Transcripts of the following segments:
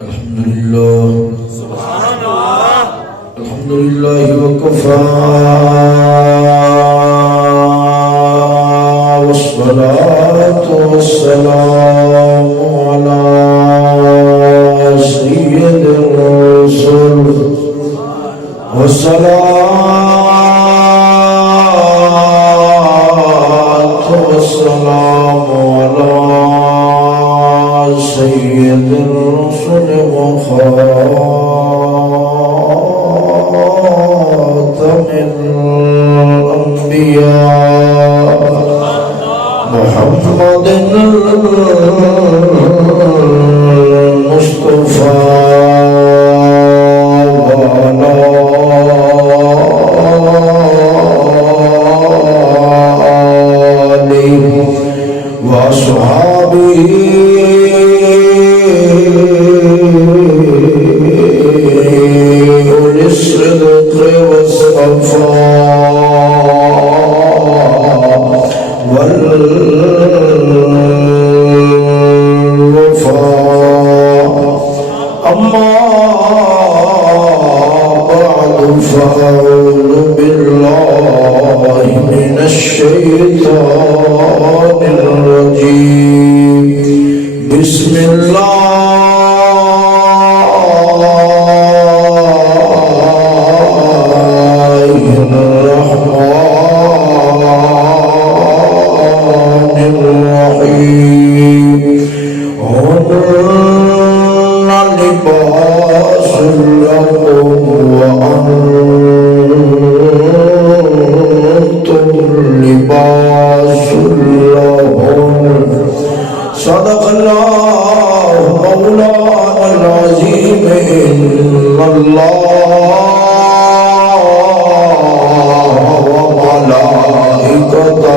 الحمد لله وكفى والصلاة والسلام على سيد الرسل والصلاة والسلام على سيد الرسل وخاتم الأنبياء محمد المصطفى وعلى آله وأصحابه أولي الصدق والصفاء والوفاء أما بعد فأعوذ بالله من الشيطان الرجيم بسم الله الرحمن الرحيم هن لباس لكم وأنتم لباس لهم صدق الله مولانا العظيم إن الله وملائكته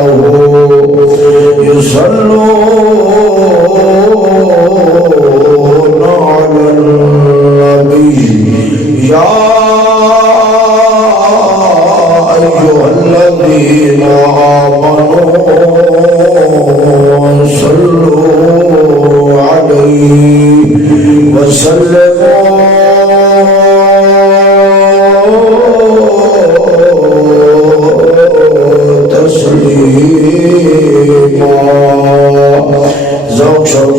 يصلون على النبي يا أيها الذين آمنوا صلوا عليه وسلموا تسليما ذوق شوق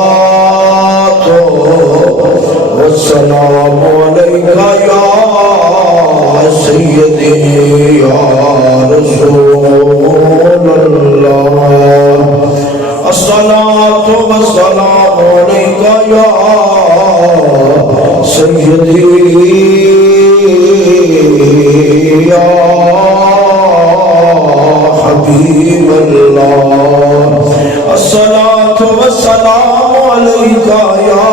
الصلاة والسلام عليك يا سيدي يا رسول الله الصلاة والسلام عليك يا سيدي يا حبيب الله الصلاة والسلام عليك يا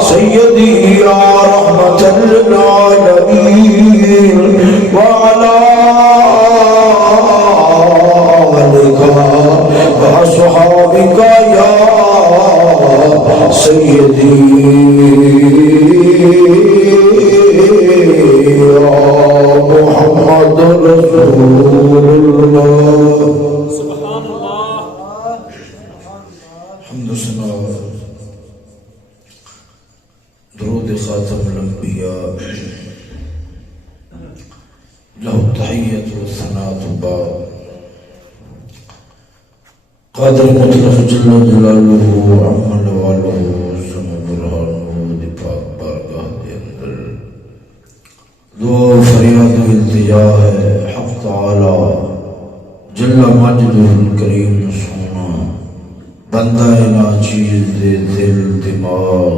سيدي يا رحمة للعالمين وعلى آلك وأصحابك يا سيدي يا محمد رسول الله سبحان الله حمد و ثنا درود خاتم الانبیاء له التحیة والثناء بعد قادر مطلق جل جلالہ عمل والہ سم برہانہ دی پاک بارگاہ دے اندر دعا و فریاد و التجا ہے حق تعالی جل مجد الکریم سونا بندہ ناچیز دے دل دماغ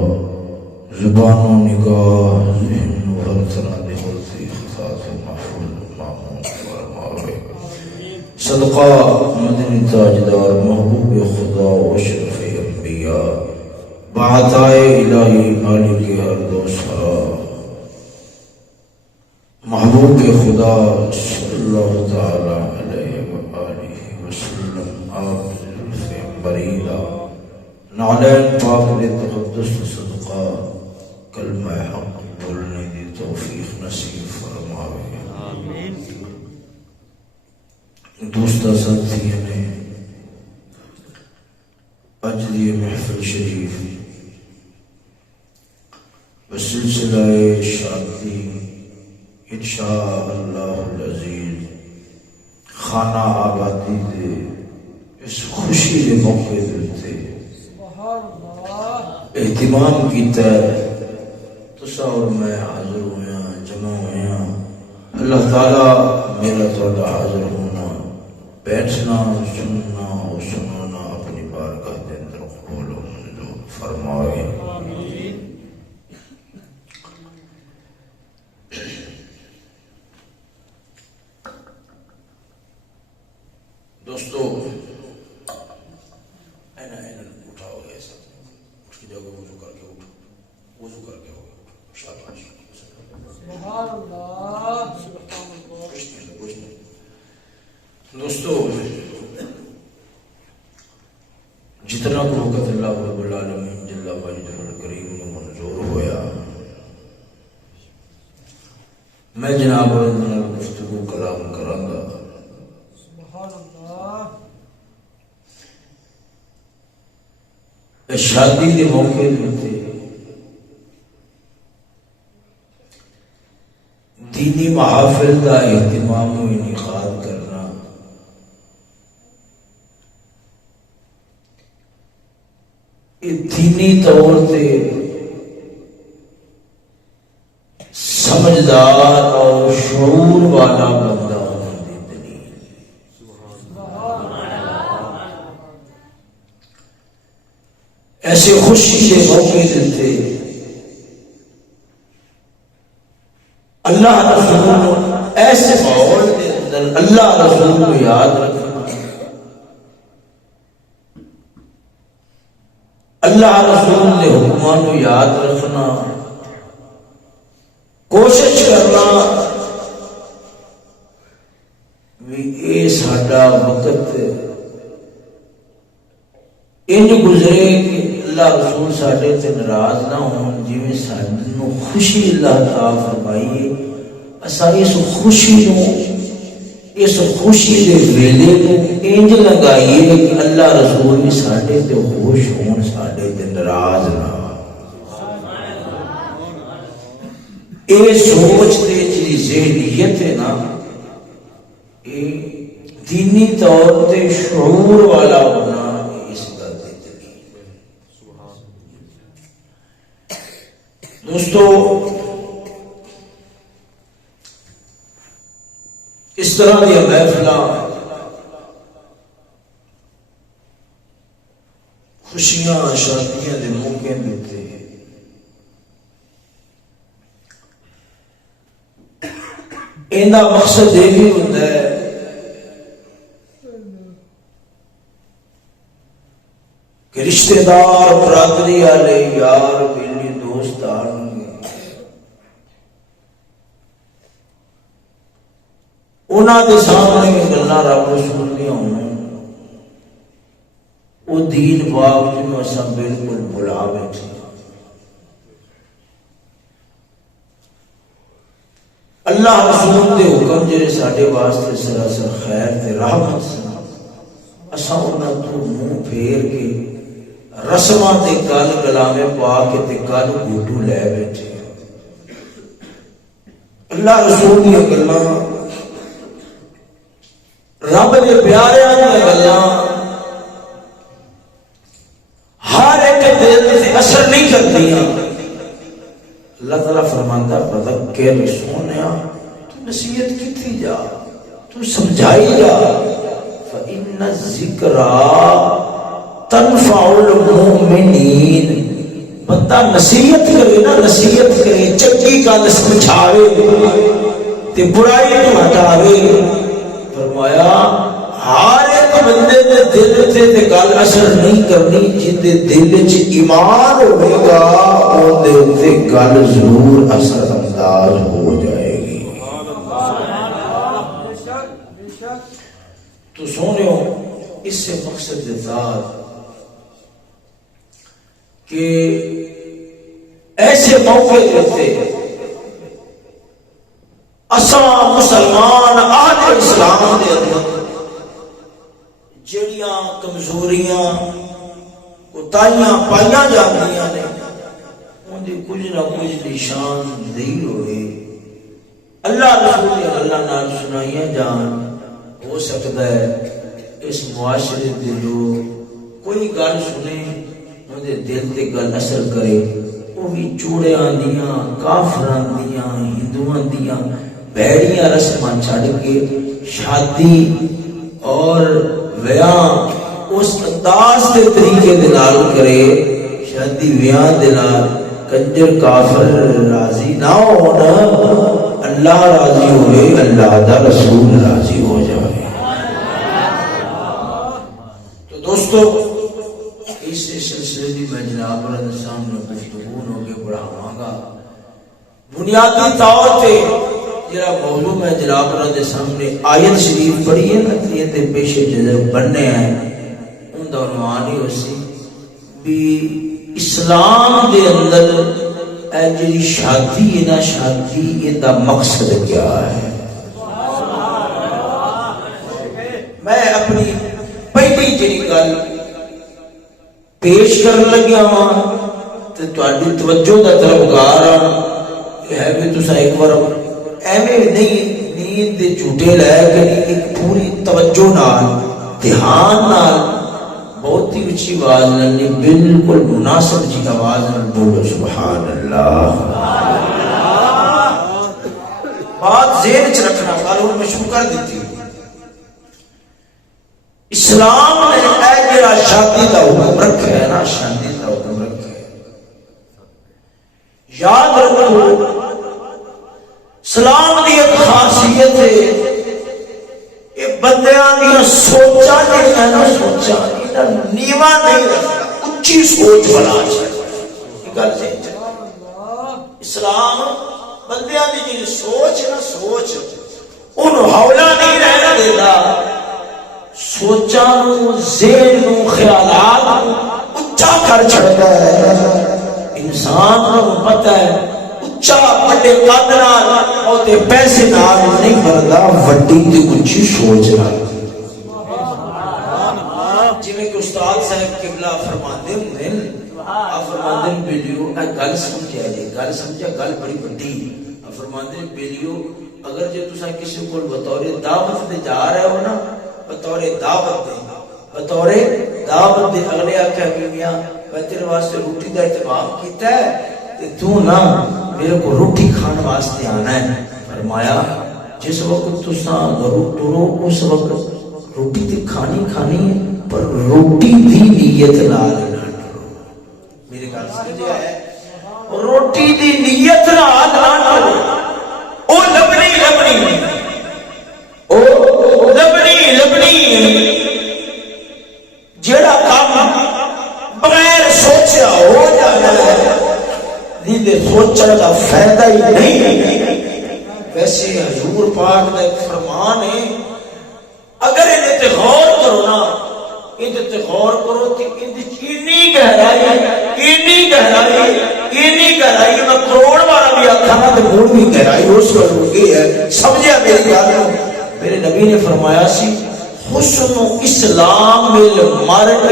زبان و نگاہ ذہن و ہر طرح دے غلطی خطا سے محفوظ معمول فرماوے صدقہ مدنی تاجدار محبوب خدا و اشرف انبیاء بعطائے الہی مالک ہر دوسرا محبوب خدا صلی اللہ تعالی علیہ وآلہ وسلم آپ زلف بریدہ نعلین پاک دے تقدس صدقہ کلمہ حق بولنے دی توفیق نصیب فرماوے آمین دوستہ ساتھی نے اج دی محفل شریف سلسلہ شادی انشاءاللہ العزیز خانہ آبادی دے اس خوشی دے موقع دے اہتمام کیتا ہے تسا اور میں حاضر ہویا جمع ہویا اللہ تعالی میرا تھوڑا حاضر ہونا بیٹھنا سننا اور سنانا اپنی بارگاہ دے اندر قبول و منظور فرمائے دوستو اٹھاؤ گے سب اٹھ کے جاؤ گے وضو کر کے اٹھو وضو کر کے ہوگا شاباش سبحان اللہ سبحان اللہ دوستو جتنا کو وقت اللہ رب العالمین جل مجدہ الکریم نے منظور ہویا میں جناب اور گفتگو کلام کروں گا شادی کے موقع تے دینی محافل کا اہتمام و انعقاد کرنا یہ دینی طور سے سمجھدار اور شعور والا بندہ ہونے کی دلیل ایسے خوشی کے موقع دیتے اللہ رسول ایسے ماحول کے اندر اللہ رسول کو یاد رکھنا اللہ رسول کے حکمان کو یاد رکھنا کوشش کرنا بھی یہ ساڈا وقت انج گزرے کہ اللہ رسول ساڈے تے ناراض نہ ہون جویں سانوں خوشی اللہ تعالی فرمائیے اساں اس خوشی دے ویلے نوں انج لگائیے کہ اللہ رسول بھی ساڈے تے خوش ہون ساڈے تے ناراض نہ اے سوچ تے جی ذہنیت ہے نا اے دینی طور تے شعور والا ہونا دوستو اس طرح کی محفلاں خوشیاں شادیاں دے موقع دیتے ان کا مقصد یہ بھی ہوتا ہے کہ رشتے دار برادری والے یار بیلی دوست آن انہوں کے سامنے گلاں رب رسول دیا ہونا وہ دین باغ جنہوں اصا بالکل بلا بیٹھے اللہ رسول دے حکم جڑے ساڈے واسطے سراسر خیر تے رحمت سن اساں انہاں تو منہ پھیر کے رسماں تے گل گلاوے پا کے تے گل گھوٹو لے بیٹھے اللہ رسول دی گلاں رب دے پیاریاں دی گلاں ہر ایک دل تے اثر نہیں کردیاں اللہ تعالیٰ فرماندا فذکر سونیا تو نصیحت کیتی جا تو سمجھائی جا فإن الذکرى تنفع المؤمنین بندہ نصیحت کرے نا نصیحت کرے چنگی گل سمجھاوے تے برائی تو ہٹاوے فرمایا ہر ایک بندے دے دل تے گل اثر نہیں کرنی جن دے دل وچ ایمان ہوے گا اون دے تے گل ضرور اثر انداز ہو جائے گی تو سونیو اس سے مقصد ذات کہ ایسے موقع دیتے اساں مسلمان اہل اسلام دے اندر جڑیاں کمزوریاں کوتاہیاں پائیاں جاندیاں نے ان دی کچھ نہ کچھ نشاندہی ہوئے اللہ رسول کی اللہ نال سنائیاں جان ہو سکتا ہے اس معاشرے دے لوگ کوئی گل سنے انہیں دل تے گل اثر کرے وہ بھی چوڑیاں دیاں کافراں دیاں ہندوؤں دیاں بھڑیاں رسماں چھڑ کے شادی اور ویاہ اس انداز کے طریقے دے نال کرے شادی ویاہ دے نال کنجر کافر راضی نہ ہونا اللہ راضی ہوئے اللہ دا رسول راضی ہو جائے. تو دوستو اس سلسلے کی میں جناب کے سامنے گفتگو ہو کے بڑھاواں گا. بنیادی طور پہ جڑا موضوع میں جناب کے سامنے آیت شریف پڑھی ہے نا تے پیش نظر بننے ہیں ان دا عنوان ہی اسی بھی اسلام دے اندر اے جڑی شادی ہے نا شادی یہ دا مقصد کیا ہے. میں اپنی پہلی جڑی گل پیش کرن لگیا ہاں تے تہاڈی توجہ دا طلبگار ہاں یہ ہے کہ تساں ایک بار ایویں نہیں نیند دے جھوٹے لے کے ایک پوری توجہ نال دھیان نال بہت ہی اچھی آواز نال بالکل مناسب جی آواز نال بولو سبحان اللہ. بات ذہن چ رکھنا قانون میں شروع کر دیتی. اسلام نے اے جڑا شادی دا حکم رکھا ہے نا شادی دا حکم رکھا ہے یاد رکھو اسلام دی ایک خاصیت ہے یہ بندیاں دی سوچاں جڑیاں نا سوچاں نیواں نہیں رکھنا اچھی سوچ بنا چاہیے. گل صحیح چاہیے اسلام بندیاں دی جڑی سوچ نا سوچ اونوں ہولا نہیں رہنا دیندا سوچاں نو ذہن نو خیالات اچا کر چھڑدا ہے. انسان کو پتہ ہے اچا بڑے قد نال او تے پیسے نال نہیں بندا وڈی تے اچھی سوچ نال. جویں کہ استاد صاحب قبلہ فرماندے ہوندے فرماندے بیلیو اے گل سمجھا جی گل سمجھا گل بڑی وڈی فرماندے بیلیو اگر جے تساں کسی کول بطور دعوت تے جا رہے ہو نا بطور دعوت دے اگلے آکھیا کہ میاں میں تیرے واسطے روٹی دا اہتمام کیتا ہے تے تو نا میرے کو روٹی کھان واسطے آنا ہے. فرمایا جس وقت تساں ٹرو اس وقت روٹی تے کھانی ہے پر روٹی دی نیت نال نہ ٹرو. میری گل سمجھیا ہے روٹی دی نیت نال نہ ٹرو. او لبنی جڑا کام بغیر سوچیا ہو جانا ہے دیدے سوچنے کا فائدہ ہی نہیں. ویسے حضور پاک کا ایک فرمان ہے اگر انہیں تے غور کرو نا انہیں تے غور کرو کہ اتنی گہرائی میں کروڑ والا بھی آکھا نا تے موڑ بھی گہرائی اس پر رکی ہے. سمجھا میری گل. میرے نبی نے فرمایا سی حسن اسلام المرء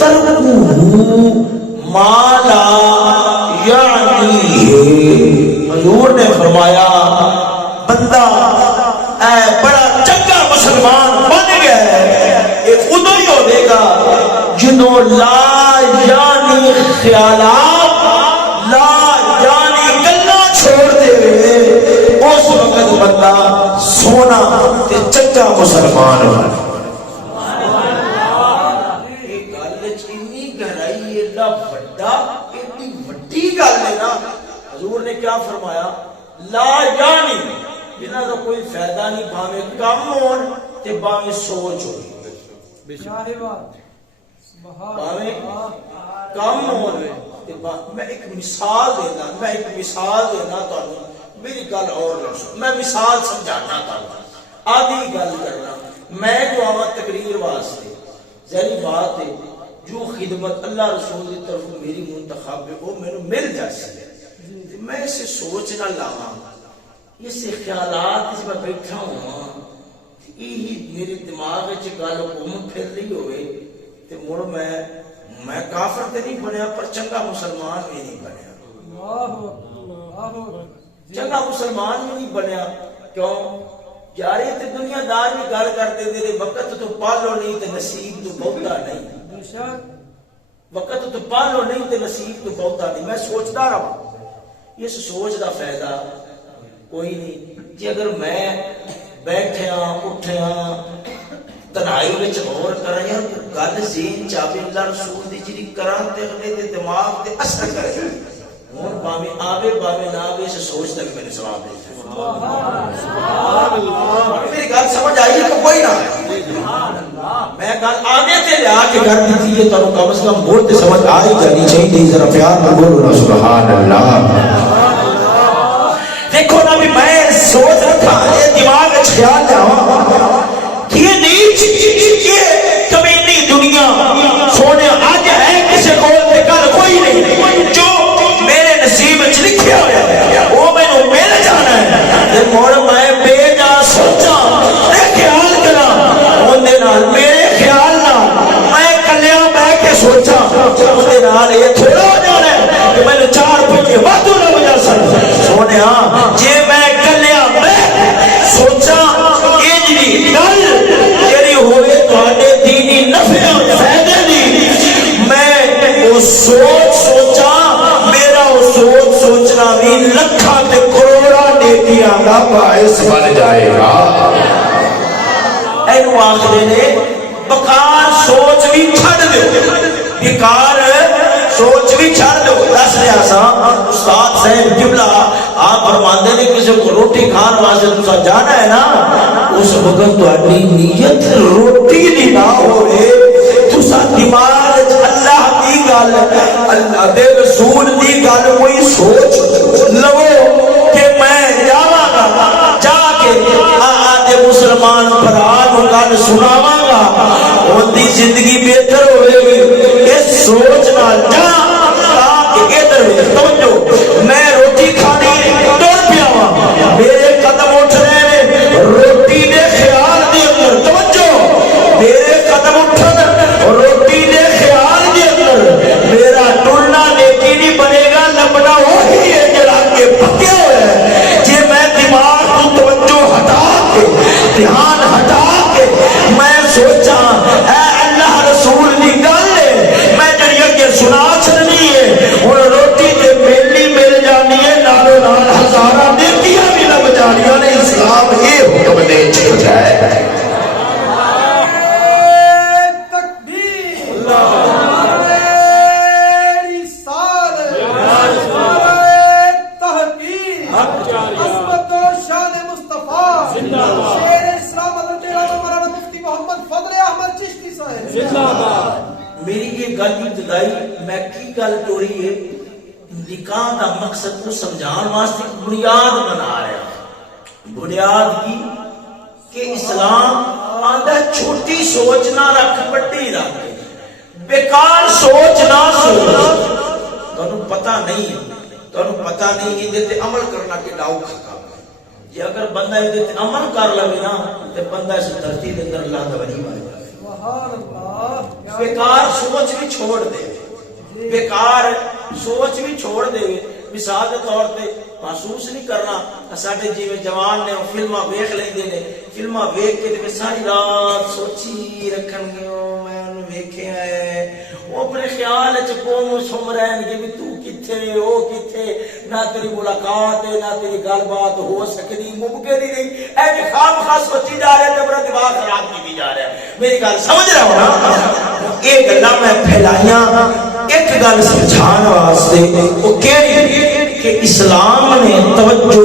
ترکہ ما لا یعنی. حضور نے فرمایا بندہ اے بڑا چنگا مسلمان بن گیا ہے یہ ادو ہی ہوے گا جنہوں لا یعنی خیالات لا یعنی گلا چھوڑ دے اس وقت بندہ سونا تے چنگا مسلمان ہے. حضور نے کیا فرمایا لا یعنی جنہاں کا کوئی فائدہ نہیں بھاوے کم ہون تے بھاوے سوچ ہو بھاوے کم ہون. میں ایک مثال دینا تانوں میری گل اور نہ سن میں مثال سمجھانا تانوں آدھی گل کرنا میں جو آواں تقریر واسطے ذہنی بات ہے جو خدمت اللہ رسول کی طرف میری منتخب ہے وہ میرے مل جاتی ہے میں اسے سوچ نہ لاواں اس خیالات اس میں بیٹھا ہوں یہی میرے دماغ وچ گل گھوم پھر رہی ہوئے تے مڑ میں کافر تے نہیں بنیا پر چنگا مسلمان بھی نہیں بنیا. چنگا مسلمان بھی نہیں بنیا کیوں یار یہ تے دنیا دار بھی گل کرتے تیرے وقت تو پالو نہیں تے نصیب تو بہتا نہیں وقت تو پالو نہیں تے نصیب تو بہتا نہیں میں سوچتا رہا اس سوچ دا فائدہ کوئی نہیں جی اگر میں بیٹھیا اٹھیا تنہائی وچ غور کرا یار گل ذہن چاہے اللہ رسول دی جڑی کراں تے اگلے دے دماغ تے اثر کرے ہن باویں آوے باویں نہ آوے اس سوچ تک میں نے جواب دے سبحان اللہ میری گل سمجھ آئی کہ کوئی نہ میں گل آگے تے لیا کے کر دی تھی یہ تانوں کم از کم بول تے سمجھ آئی جانی چاہیے ذرا پیار نال بولو نا سبحان اللہ دیکھو نا بھی میں سوچ رکھا یہ دماغ وچ خیال لاواں یہ نیچ یہ کمینی دنیا سونے آج ہے کسی کول تے کل کوئی نہیں جو میرے نصیب وچ لکھیا ہوا وہ مینوں مل جانا ہے تے مڑ میں بے جا سوچاں تے خیال کراں اودے نال میرے خیال نال میں کلیا بیٹھ کے سوچاں اودے نال یہ تھوڑا ہو جانا ہے کہ مینوں 4 پنجے وادو نہ وجا سن سونے جے میں کلیا بیٹھ سوچاں اے جڑی گل جڑی ہوئے تواڈے دینی نفع اور فائدے دی میں وہ سوچ سوچاں میرا وہ سوچ سوچنا بھی لکھاں تے کروڑاں نیکیاں دا باعث بن جائے گا اینو آکھدے نے بکار سوچ بھی چھڈ دیو بیکار سوچ بھی چھڈ دو دس رہا سا استاد صاحب قبلہ آپ فرماندے نے کسی کو روٹی کھان واسطے تسا جانا ہے نا اس وقت تہاڈی نیت روٹی دی نہ ہوئے تسا دماغ اللہ دی گل اللہ دے رسول دی گل کوئی سوچ لو کہ میں جاواں گا جا کے آدھے مسلمان بھرا نوں گل سناواں گا اون دی زندگی بہتر ہوئے گی اس سوچ نال جا میں روٹی کھانی ٹر پیا میرے قدم اٹھ رہے ہیں روٹی دے خیال دے اندر توجہ میرے قدم اٹھن روٹی دے خیال دے اندر میرا ٹرنا نیکی نہیں بنے گا لبنا وہی ہے جڑا کے پکے ہوئے ہیں جے میں دماغ کو توجہ ہٹا کے دھیان ہٹا کے میں سوچا اے اللہ رسول دی گل ہے میں جڑی اگے سنا چھڑنی ہے ہن روٹی تے میلی مل جانی ہے نالو نال ہزاراں نیکیاں بھی لگ جانیاں نے اسلام یہ حکم دے چھوڑا ہے میری یہ گل ابتدائی میں کی گل توری ہے نکاح دا مقصد کو سمجھان واسطے بنیاد بنا رہا بنیاد کی کہ اسلام آدھا چھوٹی سوچ نہ رکھ بڑی رکھ بیکار سوچ نہ سوچ تانوں پتہ نہیں تانوں پتہ نہیں یہ تے عمل کرنا کہ ڈاؤ کھا یہ اگر بندہ یہ تے عمل کر لے نا تے بندہ اس دھرتی دے اندر اللہ دا ولی بن جائے سبحان اللہ بیکار سوچ بھی چھوڑ دے بیکار سوچ بھی چھوڑ دے مثال کے طور پہ محسوس نہیں کرنا ساڈے جیویں جوان نے فلماں ویکھ لیندے نے فلماں ویکھ کے تے ساری رات سوچی رکھن گے میں انہوں ویکھیا ہے وہ اپنے خیال وچ قوم سم رہن گے بھی تو کتھے او کتھے نہ تیری ملاقات ہے نہ تیری گل بات ہو سکتی ممکن ہی نہیں اے کہ خام خاص سوچی جا رہے تے بڑا دماغ خراب کی جا رہا ہے میری گل سمجھ رہا ہو نا ایک گلاں میں پھیلائیاں ایک گل سمجھان واسطے وہ کہڑی کہ اسلام نے توجہ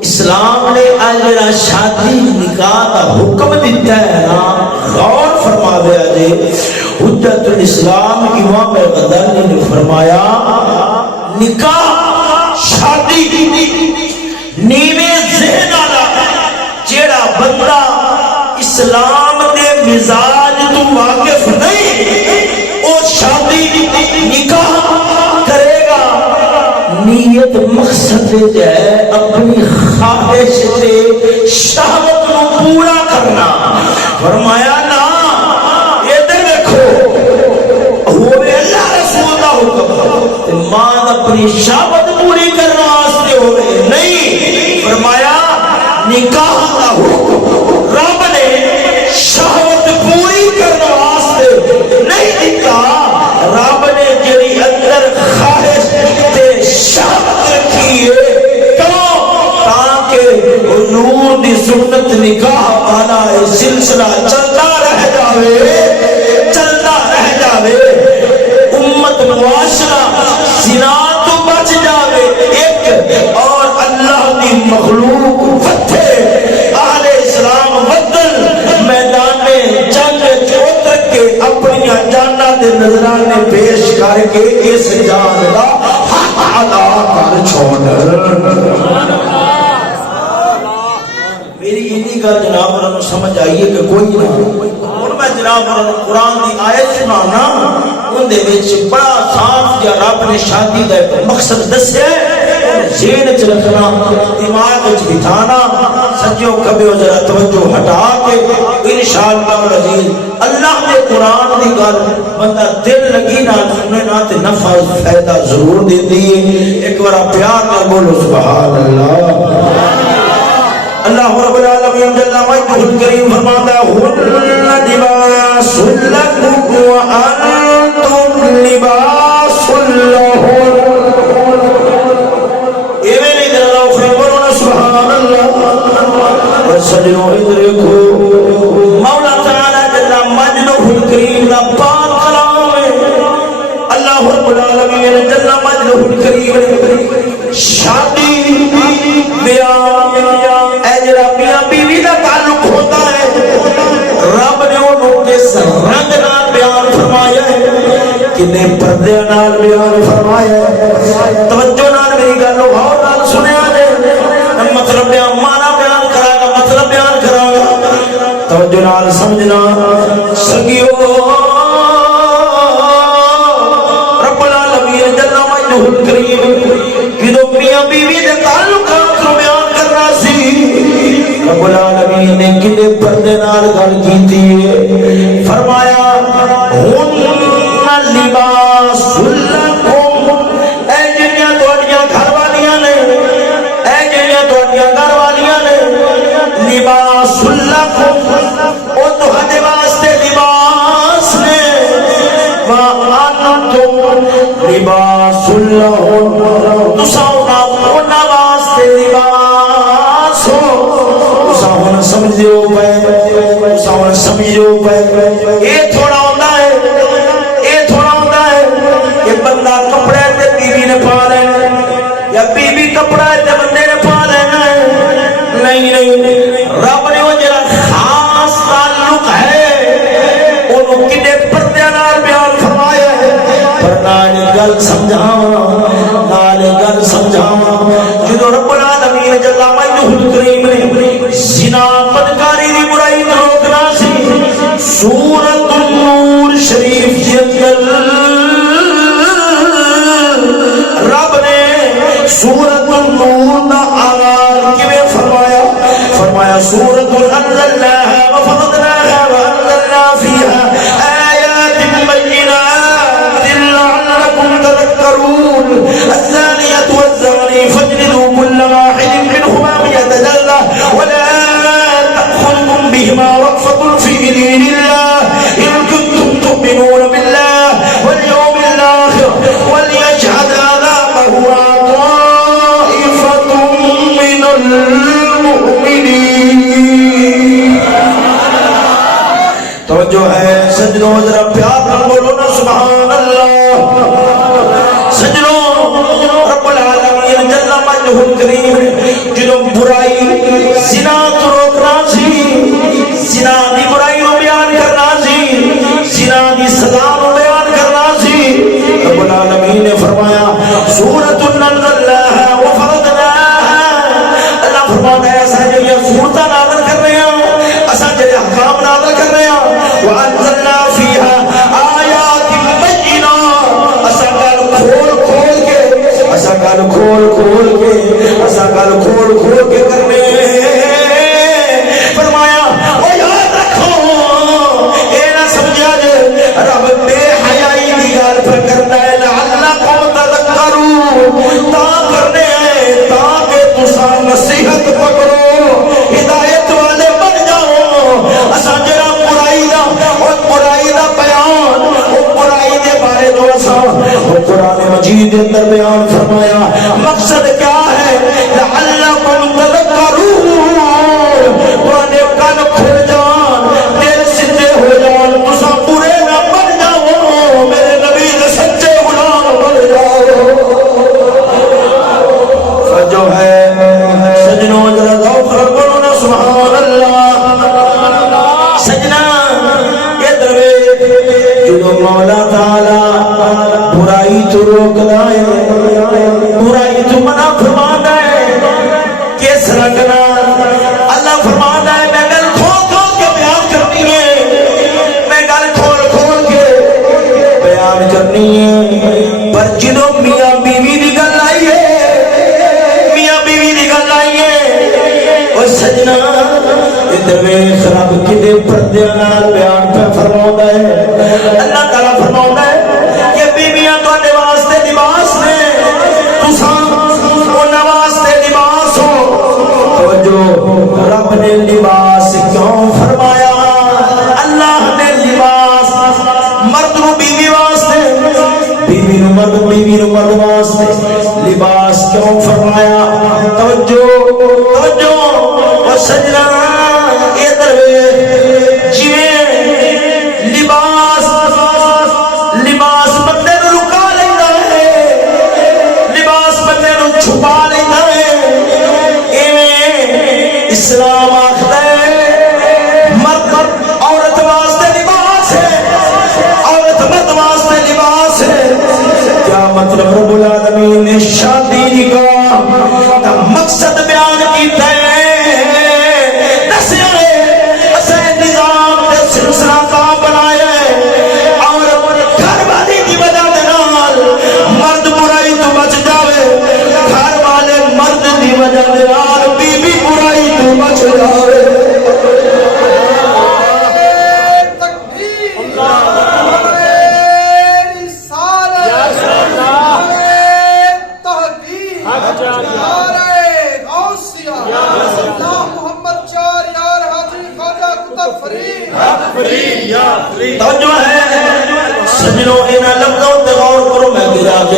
اسلام نے اجڑا شادی نکاح کا حکم دیتا ہے نا غور فرما دیا جی حجت الاسلام امام غزالی نے فرمایا نکاح شادی نیویں ذہن والا جیڑا بندہ اسلام دے مزاج تو واقف نہیں وہ شادی نکاح کرے گا نیت مقصد ہے اپنی خواہش سے شہوت کو پورا کرنا فرمایا نا ادھر دیکھو ہوے اللہ رسول دا حکم ماں دا اپنی شہوت پوری کرنے واسطے ہوئے نہیں. فرمایا نکاح کا حکم رب نے شہوت پوری کرنے واسطے نہیں دیتا. رب نے جڑی اندر خواہش تے شہوت رکھی ہے تاکہ حضور دی سنت نکاح والا سلسلہ چلتا رہ جاوے امت معاشرہ زنا تو بچ جاوے ایک اور اللہ دی مخلوق وتھے اہل اسلام ودن میدان جنگ اتر کے اپنی جاناں دے نذرانے پیش کر کے اس جان دا حق ادا کر چھوڑ. میری انی گل جناب انہوں سمجھ آئیے کہ کوئی نہ ہوں میں جناب انہوں قرآن کی آیت سنانا ان دے وچ بڑا صاف جا رب نے شادی دا ایک مقصد دسیا ذہن چ رکھنا دماغ وچ بٹھانا سجو کبے ذرا توجہ ہٹا کے انشاءاللہ العزیز اللہ نے قرآن دی گل بندہ دل لگی نہ سنے نہ تے نفع فائدہ ضرور دیندی ہے. ایک بار پیار نال بولو سبحان اللہ. اللہ رب العالمین جل مجدہ الکریم فرماتا ہے ہن لباس لکم وانتم لباس لہن. اے میرے جل فرمانا سبحان اللہ. سجنوں ادھر دیکھو مولا تعالی جل مجدہ الکریم کا پاک کلام ہے. اللہ رب العالمین جل مجدہ الکریم شادی بیاہ میاں بیوی کا تعلق ہوتا ہے رب نے انہوں کس رنگ نال بیان فرمایا ہے کنے پردے نال بیان فرمایا ہے. توجہ نال میری گل غور نال سنیا جے مطلب بیان مانا بیان کرا گا مطلب بیان کرا گا توجہ نال سمجھنا سنگیو. رب العالمین جل مجدہ الکریم جدو میاں بیوی کے تعلقات کو بیان کرنا سی رب العالمین نے کنے پردے نال گل کیتی ہے. فرمایا ہن لباس لکم اے جڑیاں تہاڈیاں گھر والیاں نے اے جڑیاں تہاڈیاں گھر والیاں نے لباس لکم او تہاڈے واسطے لباس نے وانتم لباس لہن تساں انہاں واسطے لباس ہو. تساں سمجھو پے تساں سمجھو پے اے تھوڑا ہوندا ہے کہ بندہ کپڑے تے بیوی نے پا لینا یا بیوی کپڑا تے بندے نے پا لینا ہے. نہیں رب نے وہ جڑا خاص تعلق ہے انہوں کنے پردے نال بیان فرمایا ہے. پر نال گل سمجھاواں جدوں رب العالمین جل مجدہ الکریم نے زنا بدکاری دی برائی تو روکنا سی سورۃ النور شریف کے اندر رب نے سورۃ النور دا آغاز کیویں فرمایا سورۃ انزلناها وفرضناها وانزلنا فيها آیات بینات لعلکم تذکرون. الزانیۃ والزانی فاجلدوا كل واحد منهما 100 جلدة ولا تأخذكم بهما رأفة في دين الله إن كنتم تؤمنون بالله واليوم الآخر وليشهد عذابهما طائفة من المؤمنين. توجہ ہے سجنوں ذرا پیار نال بولو نا سبحان اللہ. سجنوں رب العالمین جل مجدہ الکریم جدوں برائی زنا تو روکنا سی زنا دی برائی کو بیان کرنا سی زنا دی سزا کو بیان کرنا سی رب العالمین نے فرمایا سورۃ انزلناها وفرضناها. اللہ فرماتا ہے اساں جو سورتاں نازل کر رہے ہیں اساں جو احکام نازل کر رہے ہیں وانزلنا فيها آیات بینات. اساں گل کھول کے کرنے. فرمایا او یاد رکھو اے نہ سمجھا جے رب بے حیائی دی گل پر کرتا ہے لعلکم تذکرون مجید اندر بیان فرمایا مقصد کیا ہے لعلکم تذکرون تواڈے کان کھل جان دل سیدھے ہو جان تساں برے نہ بن جاؤ میرے نبی دے سچے غلام بن جاؤ جو ہے سجنوں ذرا ذوق کرو نا سبحان اللہ سجنا یہ درویش جو مولا تعالی برائی تو روکدا ہے برائی تو منع فرماتا ہے کس رنگنا اللہ فرماتا ہے میں گل کھول کھول کے بیان کرنی ہے میں گل کھول کھول کے بیان کرنی ہے پر جدوں میاں بیوی دی گل آئی ہے سجنا ادھر ویکھ رب کنے پردے نال بیان پہ فرماوندا ہے اللہ تعالی فرماوندا ہے کہ بیویاں تواڈے واسطے لباس نے تساں انہاں واسطے لباس ہو توجہ رب نے لباس کیوں فرمایا اللہ نے لباس مرد نو بیوی واسطے بیوی نو مرد واسطے لباس کیوں فرمایا توجہ سجنا ادھر جویں لباس بندے نو لکا لیندا ہے لباس بندے نو چھپا لیندا ہے ایویں اسلام آکھدا ہے مرد عورت واسطے لباس ہے عورت مرد واسطے لباس ہے کیا مطلب رب العالمین نے شادی نکاح کا مقصد بیان کیتا ہے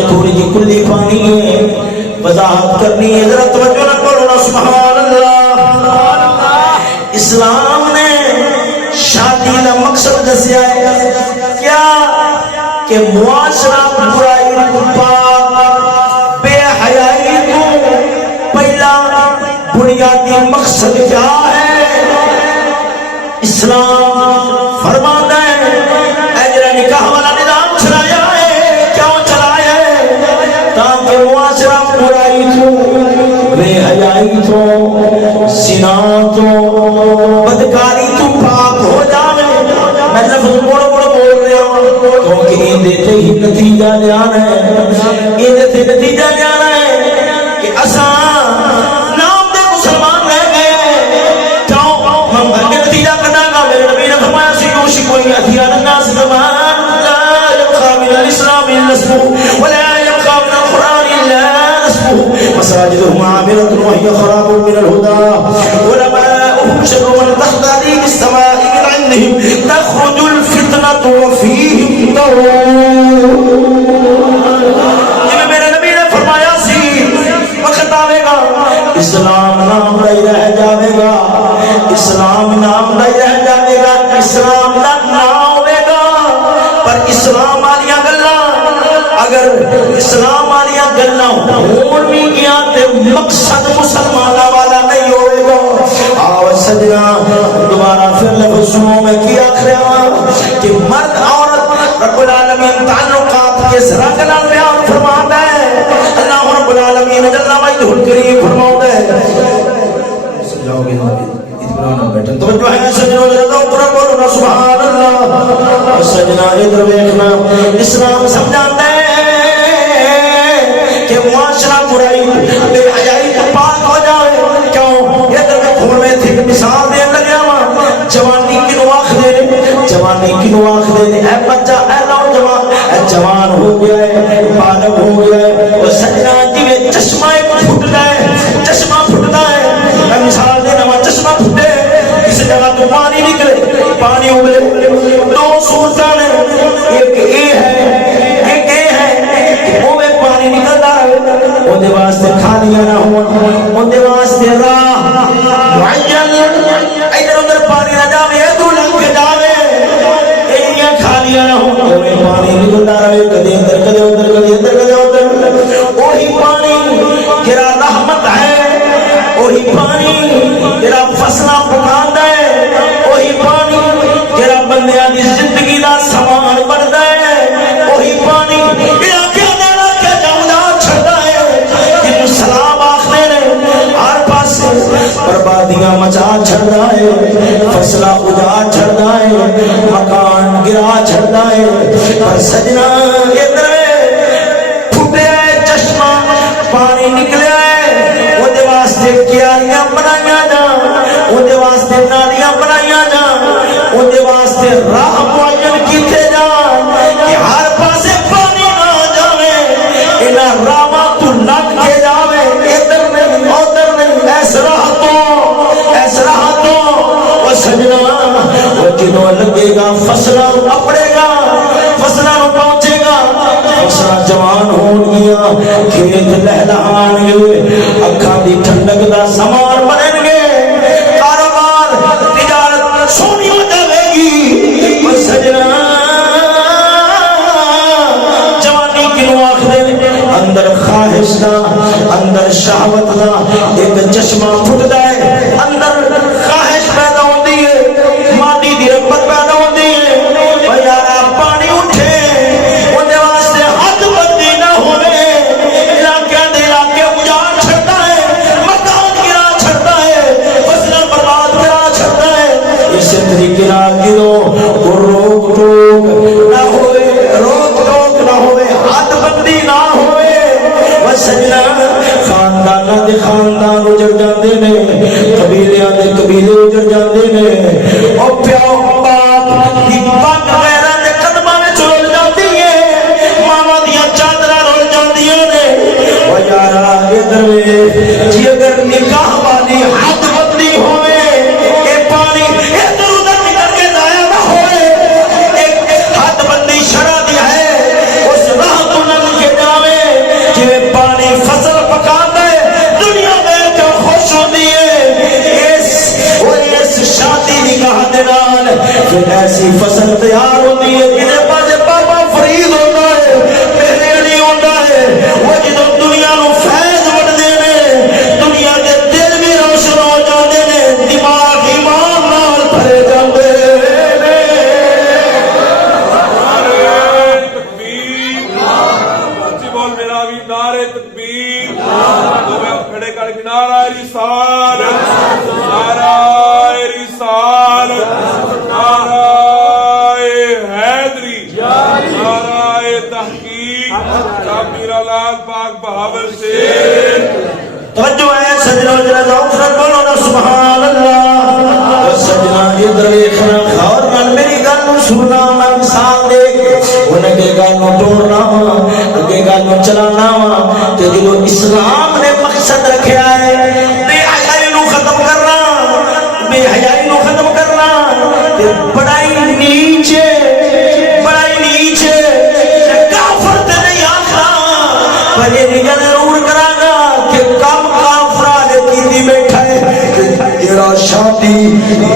تھوڑی جی کلی پانی ہے وضاحت کرنی ہے ذرا توجہ نہ کرو نا سبحان اللہ اسلام نے شادی کا مقصد دسیا ہے کیا کہ معاشرہ برائی پاک بے حیائی کو پہلا بنیادی مقصد کیا ہے اسلام فرماتا ہے اے جڑا نکاح والا نظام چلایا تاکہ معاشرہ برائی تو بے حیائی تو زنا تو بدکاری تو پاک ہو جائے میں لفظ مڑ بول رہا ہوں کیونکہ یہ دیتے ہی نتیجہ لیانا ہے یہ دیتے نتیجہ لیانا ہے کہ اساں نام دے مسلمان رہ گئے کیوں ہم نتیجہ کرنا گا میرے نبی نے فرمایا سی یوشک و یأتی علی الناس زمان لا يبقى من الاسلام الا اسمه ولا مساجدهم عامرة وهي خراب من الهدى علماؤهم شر من تحت عليم السماء من عندهم تخرج الفتنة وفيهم ضرور میرے نبی نے فرمایا سی وقت آئے گا اسلام نام نہیں رہ جائے گا اسلام نام نہیں رہ جائے گا اسلام نہ ہوئے گا پر اسلام والیاں گلاں اگر اسلام والیاں گلاں ہون بھی گیا تے مقصد مسلمانہ والا نہیں ہوئے گا آو سجنا دوبارہ پھر لفظ سنو میں کیا آخر کہ مرد عورت رب العالمین تعلقات کے سرانگنا بیان فرماتا ہے اللہ رب العالمین جل مجدہ الکریم فرماتا ہے سجاؤ گے اتبرانا بیٹھن توجہ ہے سجنوں جلدہ اوپر بولو نا سبحان اللہ سجنا ادھر بیٹھنا اسلام سمجھاتا ہے کہ معاشرہ برائی بے حیائی کو پاک ہو جائے کیوں یہ در میں کھول میں تھی مثال دے لگیا ہوا جوانی کی نواخ دے اے بچہ اے نوجوان اے جوان ہو گیا ہے بالغ ہو گیا ہے وہ سجنا جی میں چشمہ پھٹتا ہے میں مثال دینا ہوا چشمہ پھٹے کسی جگہ تو پانی نکلے پانی اگلے دو صورتیں ایک اے ہے کہ وہ میں پانی نکلتا ہے اندے واسطے کھانیاں نہ ہون اندے واسطے راہ معین ادھر ادھر پانی نہ جاوے ادھر لنگ کے جاوے ایڑیاں کھانیاں نہ ہون پانی نکلتا رہے کدے اندر کدے ادھر کدے اندر کدے ادھر وہی پانی جڑا رحمت ہے وہی پانی جڑا فصلاں پکاندا ہے وہی پانی جڑا بندیاں دی زندگی دا سامان بندا ہے وہی پانی جڑا سلام آخدے نے ہر پاسے بربادیاں مچا چھڑدا ہے فصلہ اجاڑ چھڑدا ہے مکان گرا چھڑدا ہے پر سجنا ادھر پھٹیا ہے چشمہ پانی نکلیا ہے اودے واسطے کیاریاں بنائیاں جان اودے واسطے نالیاں بنائیاں جان اودے واسطے راہ معین کیتے جان کہ ہر پاسے پانی نہ جاوے انہاں راہاں تو لنگ کے جاوے ادھر نہیں ادھر نہیں ایس راہ تو وہ سجنا وہ جنوں لگے گا فصلہ اپڑے گا فصلہ نو پہنچے گا فصلہ جوان ہون گیا کھیت لہلہان گے اکھاں دی ٹھنڈک دا سامان بنن گے کاروبار تجارت سونی ہو جاوے گی وہ سجنا جوانی کیوں آخدے اندر خواہش دا اندر شہوت دا ایک چشمہ پھٹدا ہے اندر خواہش پیدا ہوندی ہے مادی دی رغبت پیدا ہوندی ہے او یارا پانی اٹھے اودے واسطے حد بندی نہ ہوے علاقے دے علاقے اجاڑ چھڑدا ہے مکان گرا چھڑدا ہے فصل برباد کرا چھڑدا ہے اسی طریقے نال جدوں روک ٹوک نہ ہوئے روک ٹوک نہ ہوئے حد بندی نہ ہوئے سجنا خانداناں دے خاندان اجڑ جاندے نے قبیلیاں دے قبیلے اجڑ جاندے نے او پیو باپ دی پگ غیراں دے قدماں وچ رول جاندی ہے ماواں دیاں چادراں رول جاندیاں نے او یارا ادھر جی اگر نکاح والی حد بندی ہوئے اے پانی ادھر ادھر نکل کے ضائع نہ ہوئے ایک حد بندی شرع دی ہے اس راہ تو لنگ کے جاوے جویں پانی فصل پکاندا ہے دنیا میں جو خوش ہوندی ہے اس شادی نکاح دے نال پھر ایسی فصل تیار ہوندی ہے جنے پاسے بابا فرید ہوندا ہے میرے نہیں ہوندا ہے وہ جدوں دنیا نو فیض وڈدے نے دنیا دے دل بھی روشن ہو جاندے نے دماغ ایمان نال بھرے جاندے نے نعرہ تکبیر اچھی بول میرا بھی نعرہ تکبیر تو میں کھڑے کر کے نعرہ رسالت نعرہ رسالت نعرہ حیدری نعرہ تحقیق شابیر لال پاک بہاول سے توجہ ہے سجنوں ذرا ذوق سے بولو نا سبحان اللہ سجنا ادھر دیکھنا غور نال میری گل نو سننا میں مثال دے کے انہاں دے گل نو توڑنا اگے گل نو چلانا تے جدوں اسلام نے مقصد رکھیا ہے بے حیائی نو ختم کرنا بے حیائی نو ختم کرنا تے بڑائی نیچے کافر تے نہیں آکھنا پر یہ گل ضرور کراں گا کہ کم کافراں نے کیتی بیٹھا ہے جڑا شادی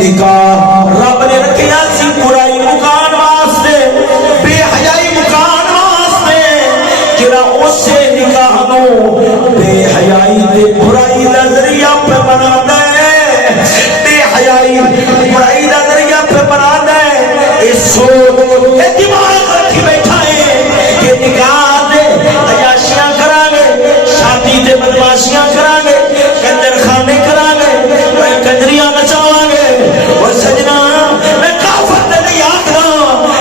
نکاح رب نے رکھیا سی برائی مکان واسطے بے حیائی مکان واسطے جڑا اسے نکاح نو بے حیائی تے برائی دا ذریعہ پہ بناتا ہے بے حیائی برائی دا ذریعہ پہ بناتا ہے اس سوچ یہ دماغ رکھی بیٹھا ہے کہ نکاح دے عیاشیاں کرا گے شادی دے بدماشیاں کرا گے کنجر خانے کرا گے کنجریاں نچاواں گے اور سجنا میں کافر تے نہیں آکھدا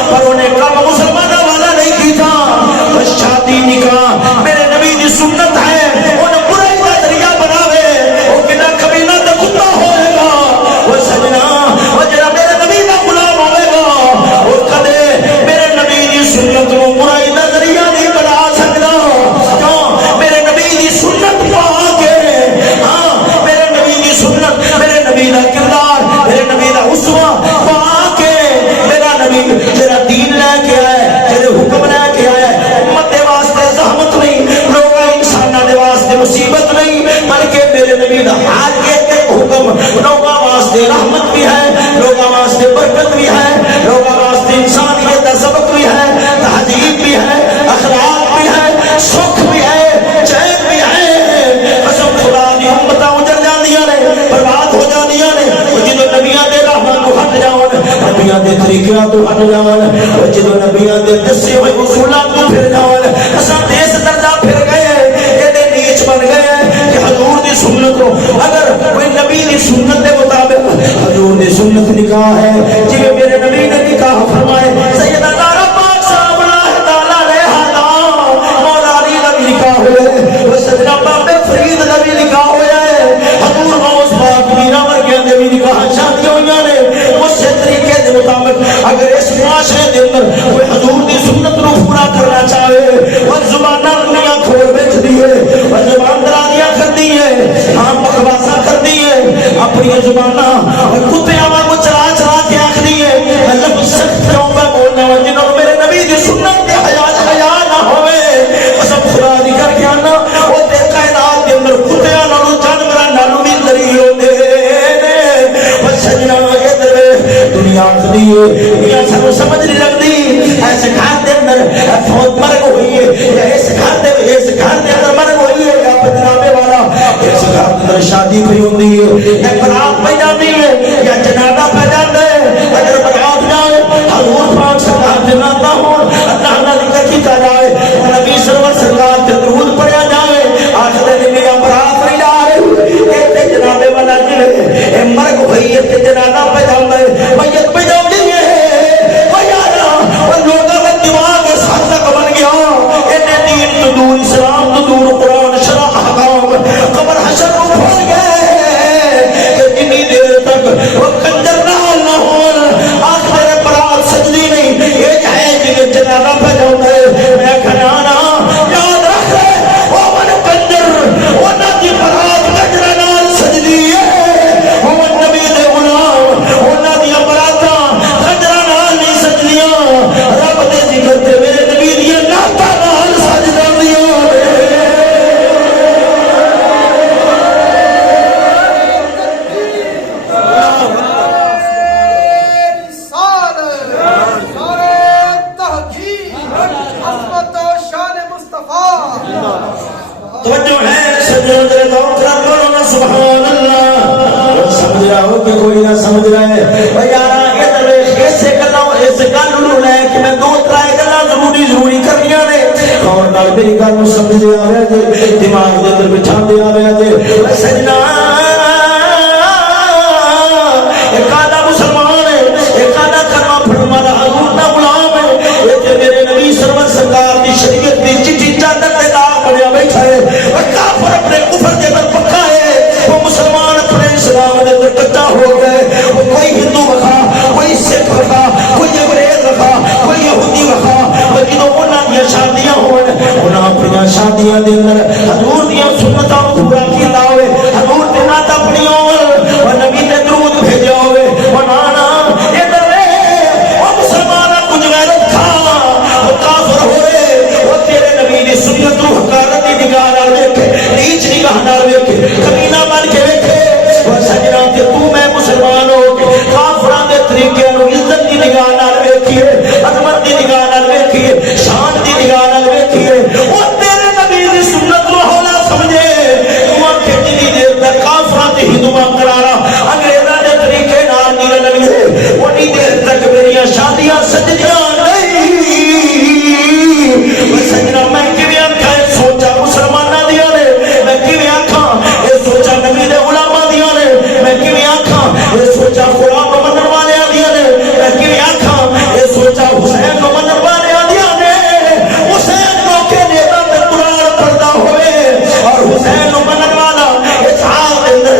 پر انہیں کم مسلماناں والا نہیں کیتا بس شادی نکاح میرے نبی دی سنت ہے انہیں برائی کا ذریعہ بناوے وہ کنا کبینہ تے کتا ہوئے گا وہ سجنا وہ جڑا میرے نبی دا غلام ہوئے گا وہ کدے میرے نبی دی سنت نو برائی کا ذریعہ نہیں دے طریقیاں تو ہٹ جان اور جدو نبیاں دے دسے ہوئے اصولاں تو پھر جان اساں دیس درجہ پھر گئے ایڈے نیچ بن گئے کہ حضور دی سنت کو اگر کوئی نبی دی سنت دے مطابق حضور دی سنت نکاح ہے جی میرے نبی نے نکاح فرمائے سیدہ زہرا پاک صاحب اللہ تعالی علیہ مولا علی دا بھی نکاح ہوا ہے وہ سیدنا بابے فرید دا بھی نکاح ہوا ہے حضور غوث پاک میرا ورگیاں دے بھی نکاح شادیاں ہوئیاں نے اس طریقے دے مطابق اگر اس معاشرے دے اندر کوئی حضور دی سنت نو پورا کرنا چاہے وہ زباناں دنیا کھول بیٹھ دی ہے وہ زبان درازیاں کر دی ہے ہاں بکواساں کر دی ہے اپنی زباناں اور کتیاں واں کو چلا چلا کے آکھ دی ہے اللہ سخت کیوں پہ بولنا ہے جنہوں میرے نبی دی سنت دے حیا نہ ہوئے قسم خدا دی کر کے آنا وہ دے کائنات دے اندر کتیاں نالوں جانوراں نالوں بھی ذریعے ہوندے وہ سجنا دنیا آخری ہے دنیا سانو سمجھ نہیں لگتی ایسے گھر دے اندر فوت مرگ ہوئی ہے یا اس گھر دے اندر مرگ ہوئی ہے یا پنجابے والا اس گھر دے اندر شادی پہ ہوندی ہے یا برات پہ جاتی ہے یا جنازہ پہ جاتا ہے اگر برات جائے حضور پاک سرکار جنازہ ہو اللہ نہ ذکر کیتا جائے نبی سرور سرکار تے درود پڑھیا جائے آخر دن میرا برات نہیں جا رہی اے جنابے والا جلے اے مرگ ہوئی ہے تے جنازہ پہ جاتا ہے میت پہ جاؤں ہے وہ یارا وہ لوگوں کا دماغ ساتھ تک بن گیا اے دین تو دور اسلام تو دور قرآن شرع احکام قبر حشر کو بھول گئے کہ جنی دیر تک وہ کنجر نہ ہون آخر برات سجدی نہیں یہ ہے جنہیں جنازہ پہ جاتا ہے میں کھنانا یاد رکھ لے وہ من کنجر وہ نبی برات کنجر نال سجدی ہے وہ نبی دے غلام وہ نبی براتا کنجر نال نہیں سجدیاں رب دے ذکر تے میرے نبی دیا ناتا نال سجدہ دیا توجہ ہے سجدوں دے ذوق رب کرو سبحان اللہ سمجھ رہا ہو کہ کوئی نہ سمجھ رہا ہے او یارا ادھر ایسے گلاں اس گل نوں لے کہ میں دو ترائے گلاں ضروری کرنیاں نے اور نال میری گل نوں سمجھ دے آوے جے دماغ دے اندر بٹھا دے آوے جے سجنا ایک آدھا مسلمان ہے ایک آدھا کلمہ پڑھن والا حضور دا غلام ہے یہ میرے نبی سرور سرکار دی شریعت دی چٹھی چادر تے داغ بنیا بیٹھا ہے اور کافر اپنے کفر دے اندر پکا ہے وہ مسلمان اپنے اسلام دے اندر کچا ہو گئے وہ کوئی ہندو رکھا کوئی سکھ رکھا کوئی انگریز رکھا کوئی یہودی رکھا اور جنہوں انہاں دیا شادیاں ہون انہاں اپنی شادیاں دے اندر حضور دیا سنتاں پورا کیتا ہوئے حضور دے ناتا پڑھی ہوئے اور نبی نے درود بھیجا ہوئے اور نانا ادھر وہ مسلمان کچھ غیرت کھا وہ کافر ہوئے وہ تیرے نبی نے سنت رو حقارت دی نگاہ نال ویکھے نیچ نگاہ نال ویکھے کمینہ بن کے ویکھے وہ سجنا تے تو میں مسلمان ہو کے کافراں دے طریقے نو عزت دی نگاہ نال ویکھیے عظمت دی نگاہ نال ویکھیے شان دی نگاہ نال ویکھیے وہ تیرے نبی دی سنت رو ہولا سمجھے تو کہ جنی دیر تک کافراں تے ہندوواں کرانا انگریزاں دے طریقے نال نہیں لگے اونی دیر تک میری شادیاں سجدیاں سجنا میں کیویں آکھاں سوچا مسلماناں دیاں نے میں کیویں آکھاں اے سوچا نبی دے علماء دیاں نے میں کیویں آکھاں اے سوچا قرآن نو منن والیاں دیاں نے میں کیویں آکھاں اے سوچا حسین نو منن والیاں دیاں نے حسین نو کہ نیتا تے قرآن پڑھدا ہوئے اور حسین نو منن والا اس حال دے اندر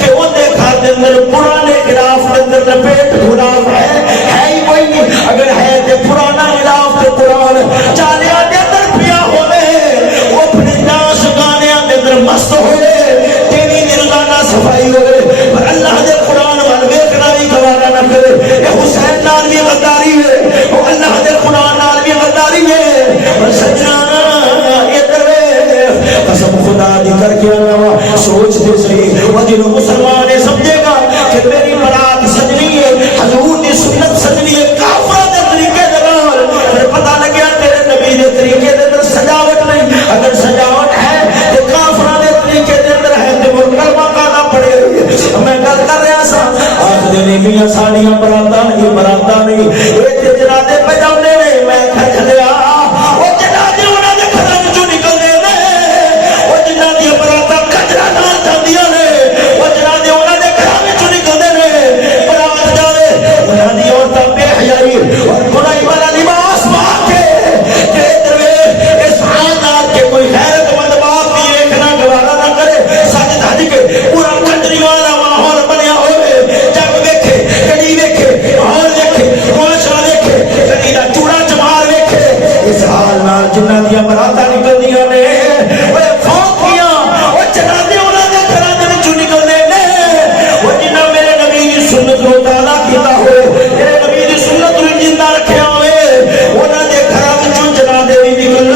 کہ او دے گھر دے اندر پرانے غلاف دے اندر لپیٹ غلاف ہے ہی کوئی نہیں اگر ہے تے پرانا غلاف تے قرآن چالیا دے اندر پیا ہوئے وہ اپنے ناش گانیاں دے اندر مست ہوئے تیری دی روزانہ صفائی ہوئے پر اللہ دے قرآن وال ویکھنا بھی گوارا نہ کرے اے حسین نال بھی غداری ہے وہ اللہ دے قرآن نال بھی غداری ہے اور سجنا ادھر قسم خدا دی کر کے اللہ سوچ دے صحیح وہ جنہوں مسلمان سمجھے گا کہ میری برات سجنی ہے حضور دی سنت سجنی ہے کافر دے طریقے دے نال پھر پتہ لگیا تیرے نبی دے طریقے دے اندر سجاوٹ نہیں اگر سجاوٹ ہے تو کافراں دے طریقے دے اندر ہے تو وہ کلمہ قاعدہ پڑھے ہوئے میں گل کر رہا سا آخر نے میاں ساڑیاں براتا نہیں یہ تے جنازے بجاؤنے نے میں کھج لیا وہ جنازے انہاں دے گھراں وچوں نکلدے نے وہ جنہاں دی براتا کجرا نال جاندیاں نے وہ جنازے انہاں دے گھراں وچوں نکلدے نے برات جاوے انہاں دی عورتاں بے حیائی اور برائی والا لباس پا کے کہ ادھر اس حال نال کہ کوئی غیرت مند باپ بھی دیکھنا گوارا نہ کرے سچ دھج کے پورا کجری والا ماحول بنیا ہوئے جگ ویکھے کڑی ویکھے ماحول ویکھے معاشرہ ویکھے کڑی دا چوڑا چمار ویکھے اس حال نال جنہاں دیاں براتاں نکلدیاں نے اوے فوقیاں او جنازے انہاں دے گھراں دے وچوں نکلدے نے او جنہاں میرے نبی دی سنت نوں تعالی کیتا ہوئے میرے نبی دی سنت نوں زندہ رکھیا ہوئے انہاں دے گھراں وچوں جنازے وی نکل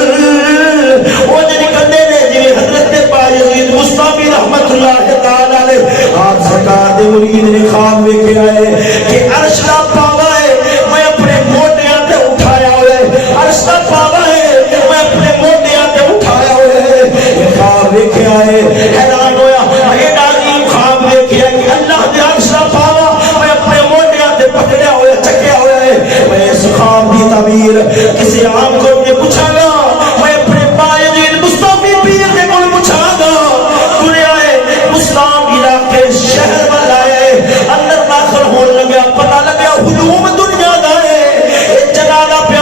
او جے نکلدے نے جویں حضرت بايزيد مصطفی رحمت اللہ تعالی علیہ آپ سرکار دے مرید نے خواب ویکھے آئے کہ عرش دا پاوا ہے میں اپنے موڈیاں تے اٹھایا ہوئے عرش دا پاوا ہے میں اپنے موڈیاں تے اٹھایا ہوئے یہ خواب ویکھے آئے حیران ہویا یہ عظیم خواب ویکھے کہ اللہ دے عرش دا پاوا میں اپنے موڈیاں تے پکڑیا ہوئے چکیا ہوئے میں اس خواب دی تعبیر کسی عام کو نے پوچھا گا میں اپنے بايزيد مصطفی پیر دے کول پوچھا گا دنیا اسلام علاقے شہر والائے اندر داخل ہون لگیا پتہ لگیا ہجوم دنیا دا ہے یہ جنازہ پہ یہ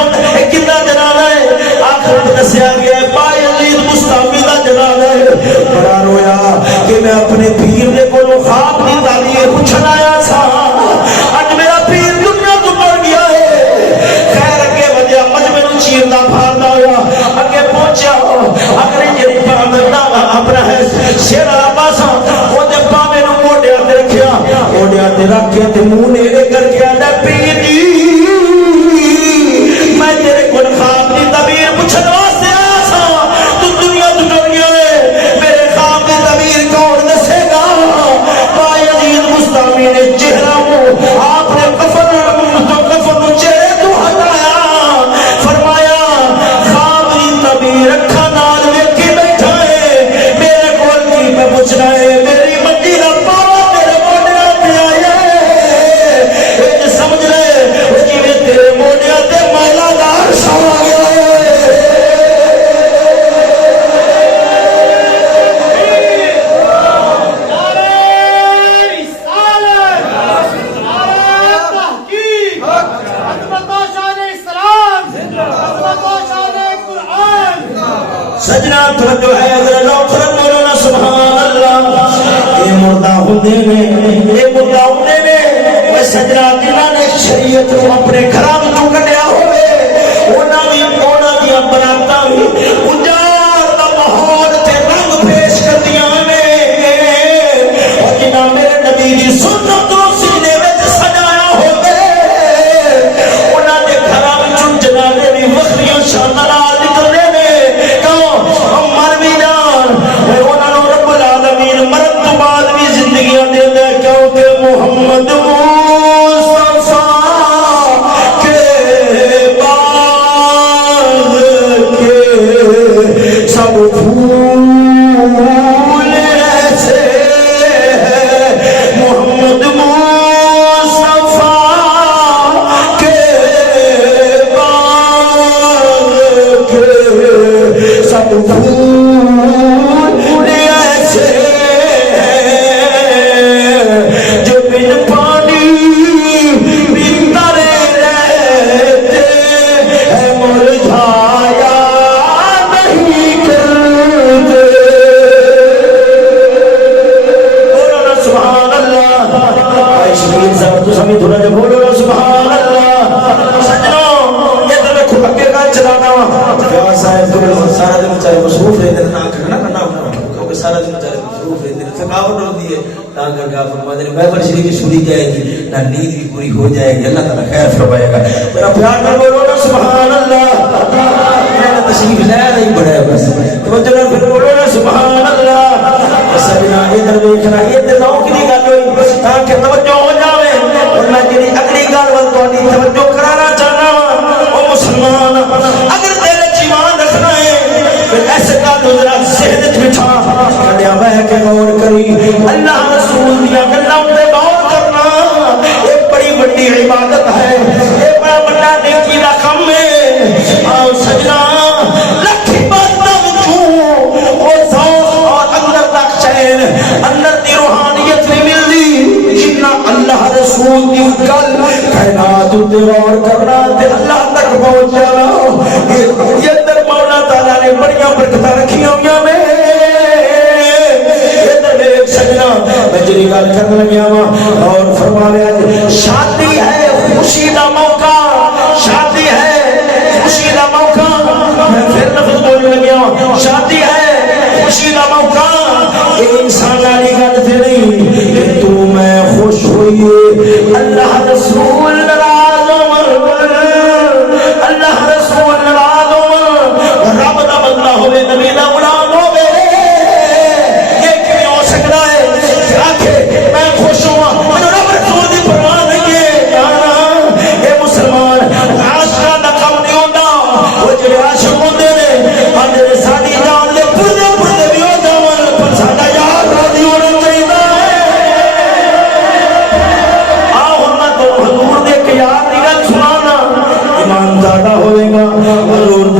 کتنا جنازہ ہے آخر میں دسیا گیا بايزيد مصطفی دا جنازہ ہے بڑا رویا کہ میں اپنے پیر دے کولوں خواب دی تعبیر پوچھن آیا تھا اج میرا پیر دنیا تو مر گیا ہے خیر اگے وجہ مجمع نوں چیردا پھاردا ہویا اگے پہنچیا اگر جڑی پرندہ اپنا ہے شیر پاسا او دے پاوے نوں موڈیاں تے رکھیا موڈیاں تے رکھ کے تے منہ نیڑے کر کے آندا پیر جی میں تیرے کول خواب دی تعبیر پوچھن واسطے آیا تھا تو دنیا تو ٹر گیا ہے میرے خواب دی تعبیر کون دسے گا بايزيد مصطفی نے چہرہ کو آپ نے کفن نوں چہرے تو ہٹایا فرمایا خواب دی تعبیر اکھاں نال ویکھی بیٹھا ہے میرے کول کی میں پوچھنا ہے میری منجی دا پاوا میرے موڈیاں تے آیا ہے اے سمجھ لے او جویں تیرے موڈیاں تے میلا دا عرش آ گیا ہے سجنا توجہ ہے اگر اللہ فرم بولو نا سبحان اللہ یہ مردہ ہوندے نے وہ سجنا جنہاں نے شریعت کو اپنے گھراں وچوں کڈیا ہوئے انہاں دی براتاں وی اجاڑ دا ماحول تے رنگ پیش کردیاں نے اور جنہاں میرے نبی دی سنت نوں سینے وچ سجایا ہوئے انہاں دے گھراں وچوں جنازے وی وکھریاں شاناں نال نکلدے نے مر بھی جان انہاں نوں رب العالمین مرد تو بعد بھی زندگیاں دیندا ہے کیونکہ محمد مصطفیٰ کے باغ کے سب پھول ایسے ہیں محمد مصطفیٰ کے باغ کے سب پھول ایسے جو بن پانی پیتا رہتے ہیں مرجھایا نہیں کرتے بولو نا سبحان اللہ عائشہ صاحب تو سمجھ تھوڑا جب بولو نا سبحان اللہ سجنوں یہ تو دیکھو اگے کا چلانا کیا صاحب تو سارا دن چاہے مصروف رہتے نہ کرنا کیونکہ سارا دن چاہے مصروف رہتے تھکاوٹ ہوتی ہے تا کر کے فرماتے ہیں محفل شریف سنی جائے گی نہ نیند بھی پوری ہو جائے گی اللہ تعالیٰ خیر فرمائے گا میرا پیار نہ بولو نا سبحان اللہ میں نے تشریف لایا نہیں پڑا ہے بس توجہ نہ پھر بولو نا سبحان اللہ سجنا ادھر دیکھنا ادھر نوکری گل ہوئی تاکہ توجہ ہو جاوے اور میں جڑی اگلی گل ول تہاڈی توجہ کرانا چاہنا او مسلمان اگر تیرے ایمان رکھنا ہے پھر ایسے گل ذرا ذہن وچ بٹھا کڈیا بیٹھ کے غور کری اللہ رسول دیاں گلاں تے غور کرنا ایک بڑی اندر دی روحانیت نہیں ملتی جتنا اللہ رسول کی گل کائنات تے غور کرنا تے اللہ تک پہنچ جانا یہ اندر مولا تعالی نے بڑیاں برکتاں رکھی ہوئی میں سجنا میں جی گل کر لگیا وا اور فرمایا شادی ہے خوشی دا موقع شادی ہے خوشی دا موقع میں پھر لفظ بولنے لگیا شادی ہے خوشی دا موقع یہ انسان والی گل تے نہیں کہ تو میں خوش ہوئیے اللہ رسول ناراض اللہ رسول ناراض رب دا بندہ ہوے نبی دا غلام ہوے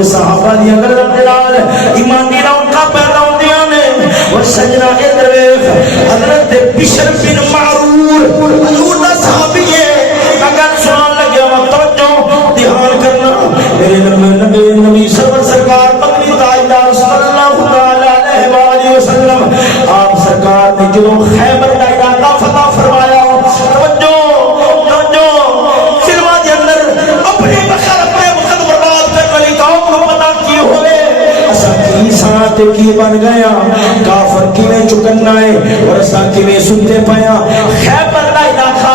صحابہ دی اگر دلال ایمانی رونقاں پیدا ہوندیاں نے اور سجنا کے درویش حضرت بشر بن معرور حضور دا صحابی ہے اگر سنان لگیا وا توجہ دھیان کرنا میرے نبی سرکار مدنی تاجدار صلی اللہ علیہ وآلہ وسلم آپ سرکار نے جو خیبر کا علاقہ فتح فرمایا توجہ سلوا دے اندر اپنے بخر کی بن گیا کافر کیویں چکنا ہے اور اسا کیویں سنتے پیا خیبر دا علاقہ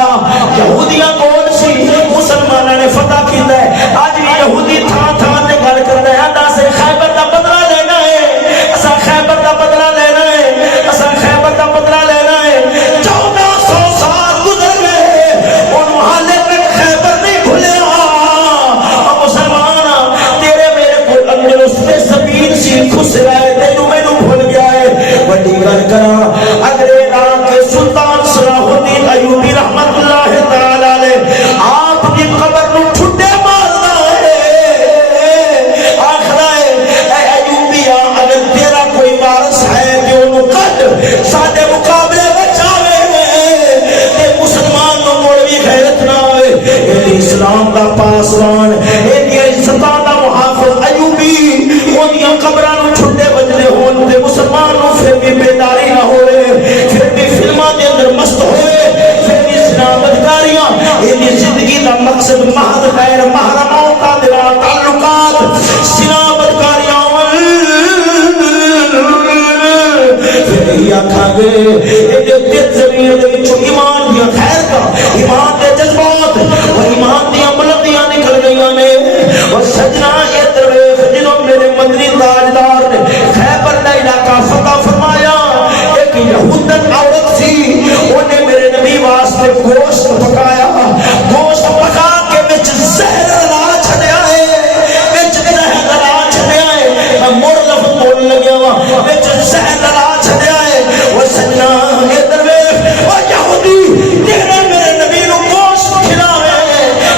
یہودیاں کول سی مسلماناں نے فتح کیتا ہے اج بھی یہودی تھاں تھاں تے گل کردا ہے آندا سے خیبر دا بدلہ لینا ہے اسا خیبر دا بدلہ لینا ہے اسا خیبر دا بدلہ لینا ہے 1400 سال گزر گئے اور حالے تک خیبر نہیں کھلیا او مسلمان تیرے میرے کول اندلس میں زمین سی خسرا بڑی گل کرا اگریزاں کے سلطان صلاح الدین ایوبی رحمت اللہ تعالی علیہ آپ کی قبر نو ٹھڈے مارنا ہے آخر ہے اے ایوبیا اگر تیرا کوئی وارث ہے کہ انہوں کٹ ساڈے مقابلے وچ آوے تے مسلمان نو مڑ بھی غیرت نہ ہوئے اے اسلام دا پاسوان اے عزتاں دا محافظ ایوبی اونیاں قبراں نو ٹھڈے بجنے ہون تے مسلمان نو پھر بھی بیداری نہ ہوئے پھر بھی فلماں دے اندر مست ہوئے پھر بھی سنابدکاریاں یہ زندگی دا مقصد محض غیر محرموں کا دلا تعلقات سنابدکاریاں پھر ہی آکھا گے یہ دل زمین دے وچوں ایمان دیا خیر کا ایمان دے جذبات اور ایمان دیا بلندیاں نکل گئیاں نے اور سجنا یہ درویش جنہوں میرے مدنی تاجدار نے خیبر دا علاقہ فتح فرمایا ایک یہودن عورت سی انہیں میرے نبی واسطے گوشت پکایا گوشت پکا کے وچ زہر لا چھڈیا ہے وچ زہر لا چھڈیا ہے میں مڑ لفظ بولنے لگیا وا وچ زہر لا چھڈیا ہے وہ سجنا اے درویش او یہودی تیرے میرے نبی نو گوشت کھلاوے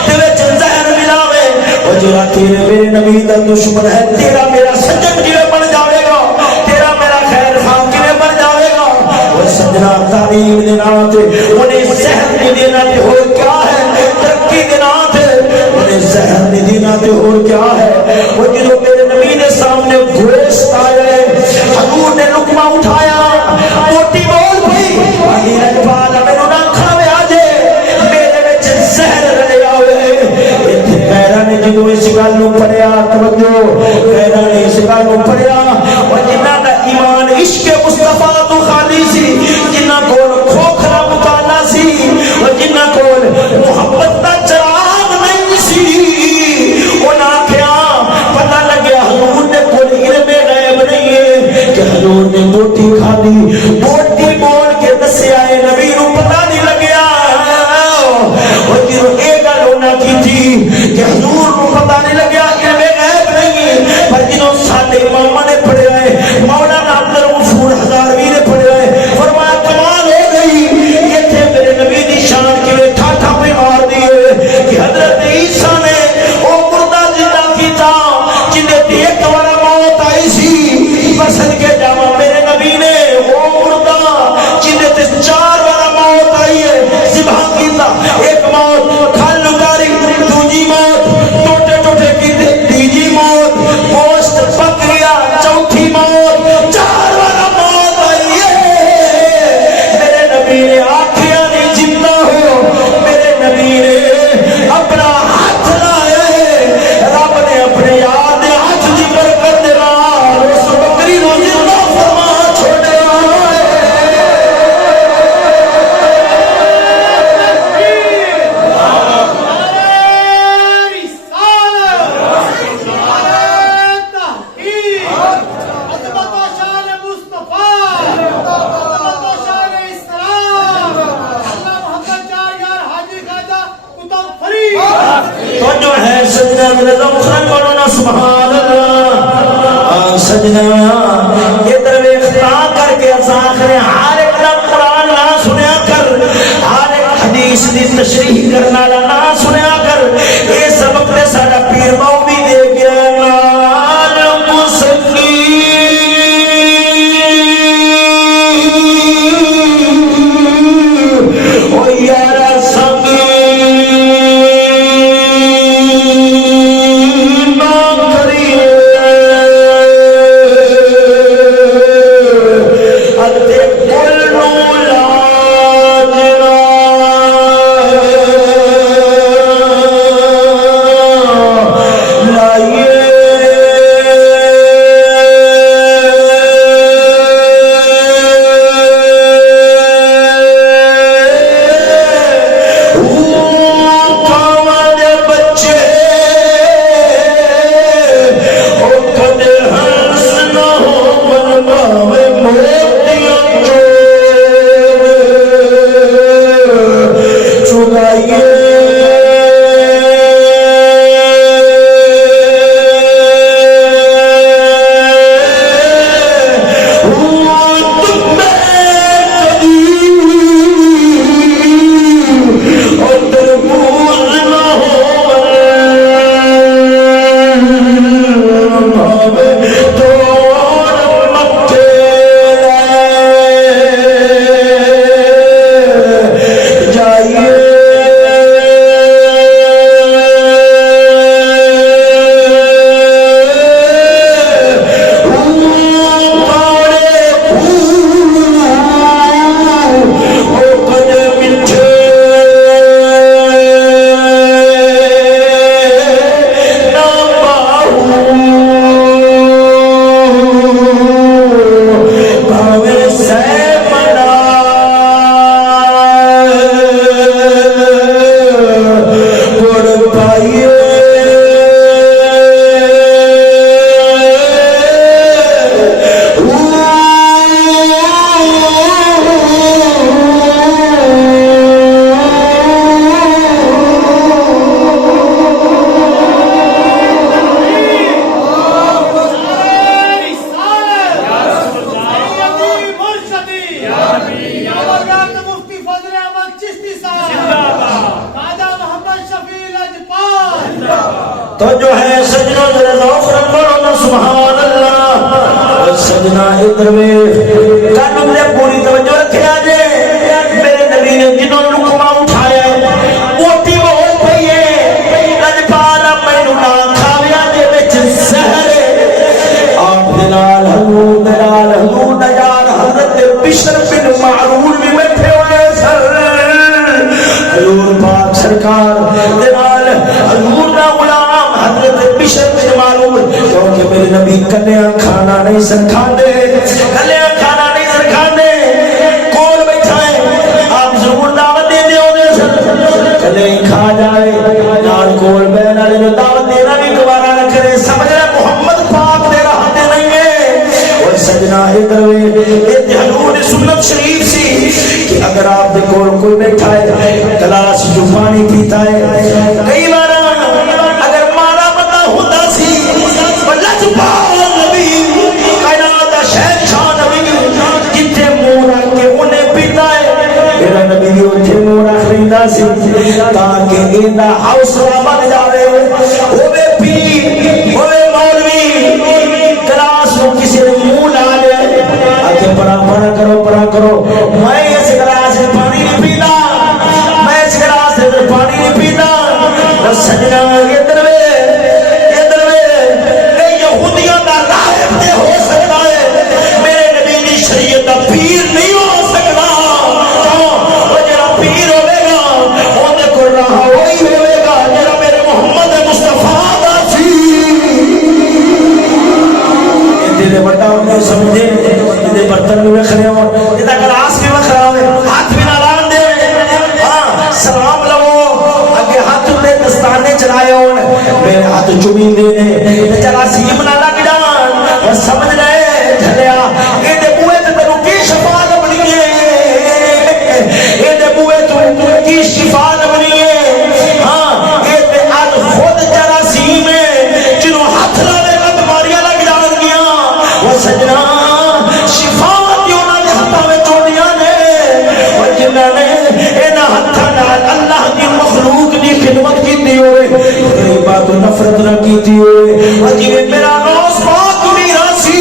تے وچ زہر ملاوے او جڑا تیرے میرے نبی دا دشمن ہے تیرا میرا سجن کیویں بن جاوے گا تیرا میرا خیر خواہ کیویں بن جاوے گا وہ سجنا تعلیم دینا تے انہیں زہر نہیں دینا تے اور کیا ہے ترقی دینا تے انہیں زہر نہیں دینا تے اور کیا ہے وہ جنہوں میرے نبی نے سامنے گوشت آئے حضور نے لقمہ اٹھایا موٹی بول بھی علی رجبال میں نہ کھاوے آجے میرے وچ زہر رلے آوے غیرہ نے جنہوں اس گل نو پڑھیا توجہ غیرہ نے اس گل نو پڑھیا اور جنہ دا ایمان عشق مصطفیٰ تو خالی سی جنہ کول کھوکھرا مطالعہ سی اور جنہ کول محبت دا چراغ نہیں سی انہاں کیا پتہ لگیا حضور نے کوئی علم غیب نہیں ہے کہ حضور نے بوٹی کھا دی بوٹی بول کے دسیا ہے نبی نو پتہ نہیں لگیا اور جنہوں ایک گل ہونا کی تھی کہ حضور کو پتہ نہیں لگیا علم غیب نہیں پر جنہوں ساتھ امامہ نے پڑھے آئے مولانا عبدالغفور سجنا میرے لوکھن بڑھو نا سبحان اللہ سجنا یہ درویخ تا کر کے ازاخر ہر ایک دا قرآن نہ سنیا کر ہر ایک حدیث دی تشریح کرنا نہ سنیا کر یہ سبق نے سارا پیر باؤ بھی دے گیا نال مسکی او یارا سنگی تو جو ہے سجنوں ذرا ذوق رکھو نا سبحان اللہ سجنا ادھر میں کانوں نے پوری توجہ رکھیا جے میرے نبی نے جنوں لقمہ اٹھایا موٹی بول پئی ہے لجپالا مینوں نہ کھاویا جے وچ زہر آپ دے نال حضور نجار حضرت بشر بن معرور بھی بیٹھے ہوئے سر حضور پاک سرکار دے نال حضور دا غلام حضرت بشر بن معرور کیونکہ میرے نبی کلیاں کھانا نہیں سکھاندے کلیاں کھانا نہیں سکھاندے کول بیٹھا ہے آپ ضرور دعوت دے دے سر کلیاں کھا جائے نال کول بہن والے نوں دعوت دینا بھی گوارا نہ کرے سمجھ رہے محمد پاک دے راہ تے نہیں ہے اور سجنا ادھر یہ حضور دی سنت شریف سی کہ اگر آپ دے کول کوئی بیٹھا ہے گلاس جو پانی پیتا ہے کئی بار تاکہ اینا حوصلہ بن جاوے ہوئے پیر ہوئے مولوی کلاس کو کسی نے منہ لا لے آگے پڑھا کرو میں اس گلاس سے پانی نہیں پیتا میں اس گلاس سے پانی نہیں پیتا سجنا یہ دروے کئی یہودیوں کا راہب دے ہو سکتا ہے میرے نبی دی شریعت کا پیر نہیں ہو سکتا وہ جرا پیر ہوئے رہا وہی ہوئے گا جرا میرے محمد مصطفیٰ دا سی یہ بڑا انہیں سمجھے یہ برتن بھی کھڑے ہو یہ گلاس بھی کھڑا ہوئے ہاتھ بھی نہ لان دے ہاں سلام لو اگے ہاتھ میں دستانے چلائے ہو میرے ہاتھ چومی دے چلا سیم نہ لگ جان اور سمجھ رہے جھلیا یہ دے بوئے تے تینوں کی شفاعت بنی ہے یہ دے بوئے تو کی شفاعت بنی ہے ہاں یہ تے آج خود جرا نفرت نہ کیتی ہوئے جی میرا غوث پاک میرا سی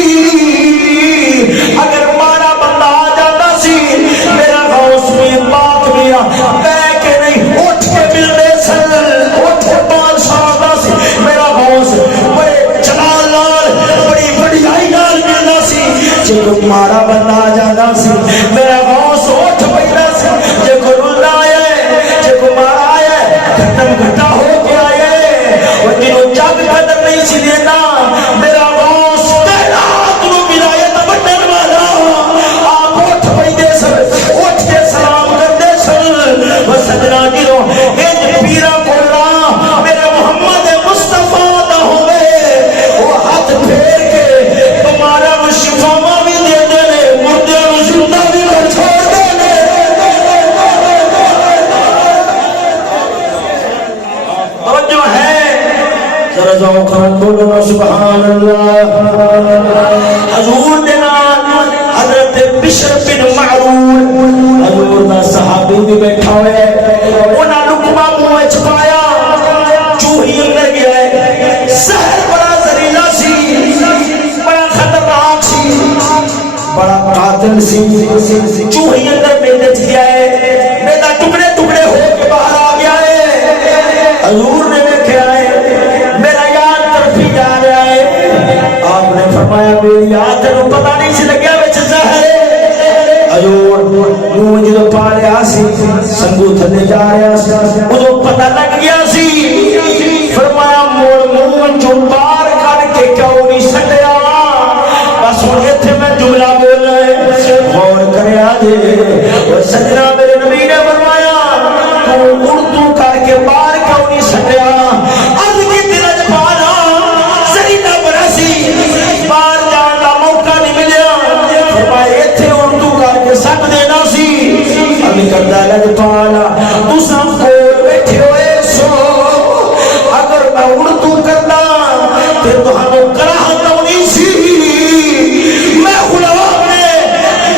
اگر مارا بندہ آ جاتا سی میرا غوث بھی پاک میرا بے کے نہیں اٹھ کے ملنے سن اٹھ کے بادشاہ دا سی میرا غوث بڑے جلال نال بڑی بڑائی نال ملنا سی جے کوئی مارا بندہ آ جاتا سی میرا غوث اٹھ پہنا سی جے کوئی رلا آیا ہے جے کوئی مارا آیا ہے گھٹم گھٹا ہو کے آیا ہے اور جنہوں جگ قدر نہیں سی دینا میرا غوث تیرا تنہوں ملایت بٹن والا آپ اٹھ پہنے سن اٹھ کے سلام کرتے سن وہ سجنا جنہوں ایج پیرا کولا میرے محمد مصطفیٰ دا ہوئے وہ ہاتھ پھیر کے تمہارا شفاما بھی دے دینے مردے زندہ بھی کر چھوڑ دینے توجہ ہے ذرا ذوقاً بولو سبحان اللہ حضور دینا حضرت بشر بن معرور حضور دا صحابی بھی بیٹھا ہوئے انہاں لقمہ منہ چھپایا چوہی اندر گیا ہے زہر بڑا زہریلا سی بڑا خطرناک سی بڑا قاتل سی چوہی اندر میدے گیا ہے میدا ٹکڑے ٹکڑے ہو کے باہر آ گیا ہے حضور نے دیکھا ہے میرا یاد طرفی جا رہا ہے آپ نے فرمایا میری یاد تینوں پتہ نہیں سی لگیا وچ زہر ہے حضور منہ جدوں پا رہا سی سنگو تھلے جا رہا سی ادوں پتہ لگ گیا سی فرمایا موڑ منہ چوں باہر کر کے کیوں نہیں سٹیا بس ہن ایتھے میں جملہ بولنا ہے غور کریا جے اور سجنا میرے نبی نے فرمایا تو اردو کر کے باہر کیوں نہیں سٹیا عرض کی درج پالا زرینا برسی باہر جان دا موقع نہیں ملیا فرمایا ایتھے اردو کر کے سٹ دینا سی ابھی کردا لج پالا تساں کول بیٹھے ہوئے سو اگر میں اردو کردا تے تہانوں کراہت ہونی سی میں غلام نے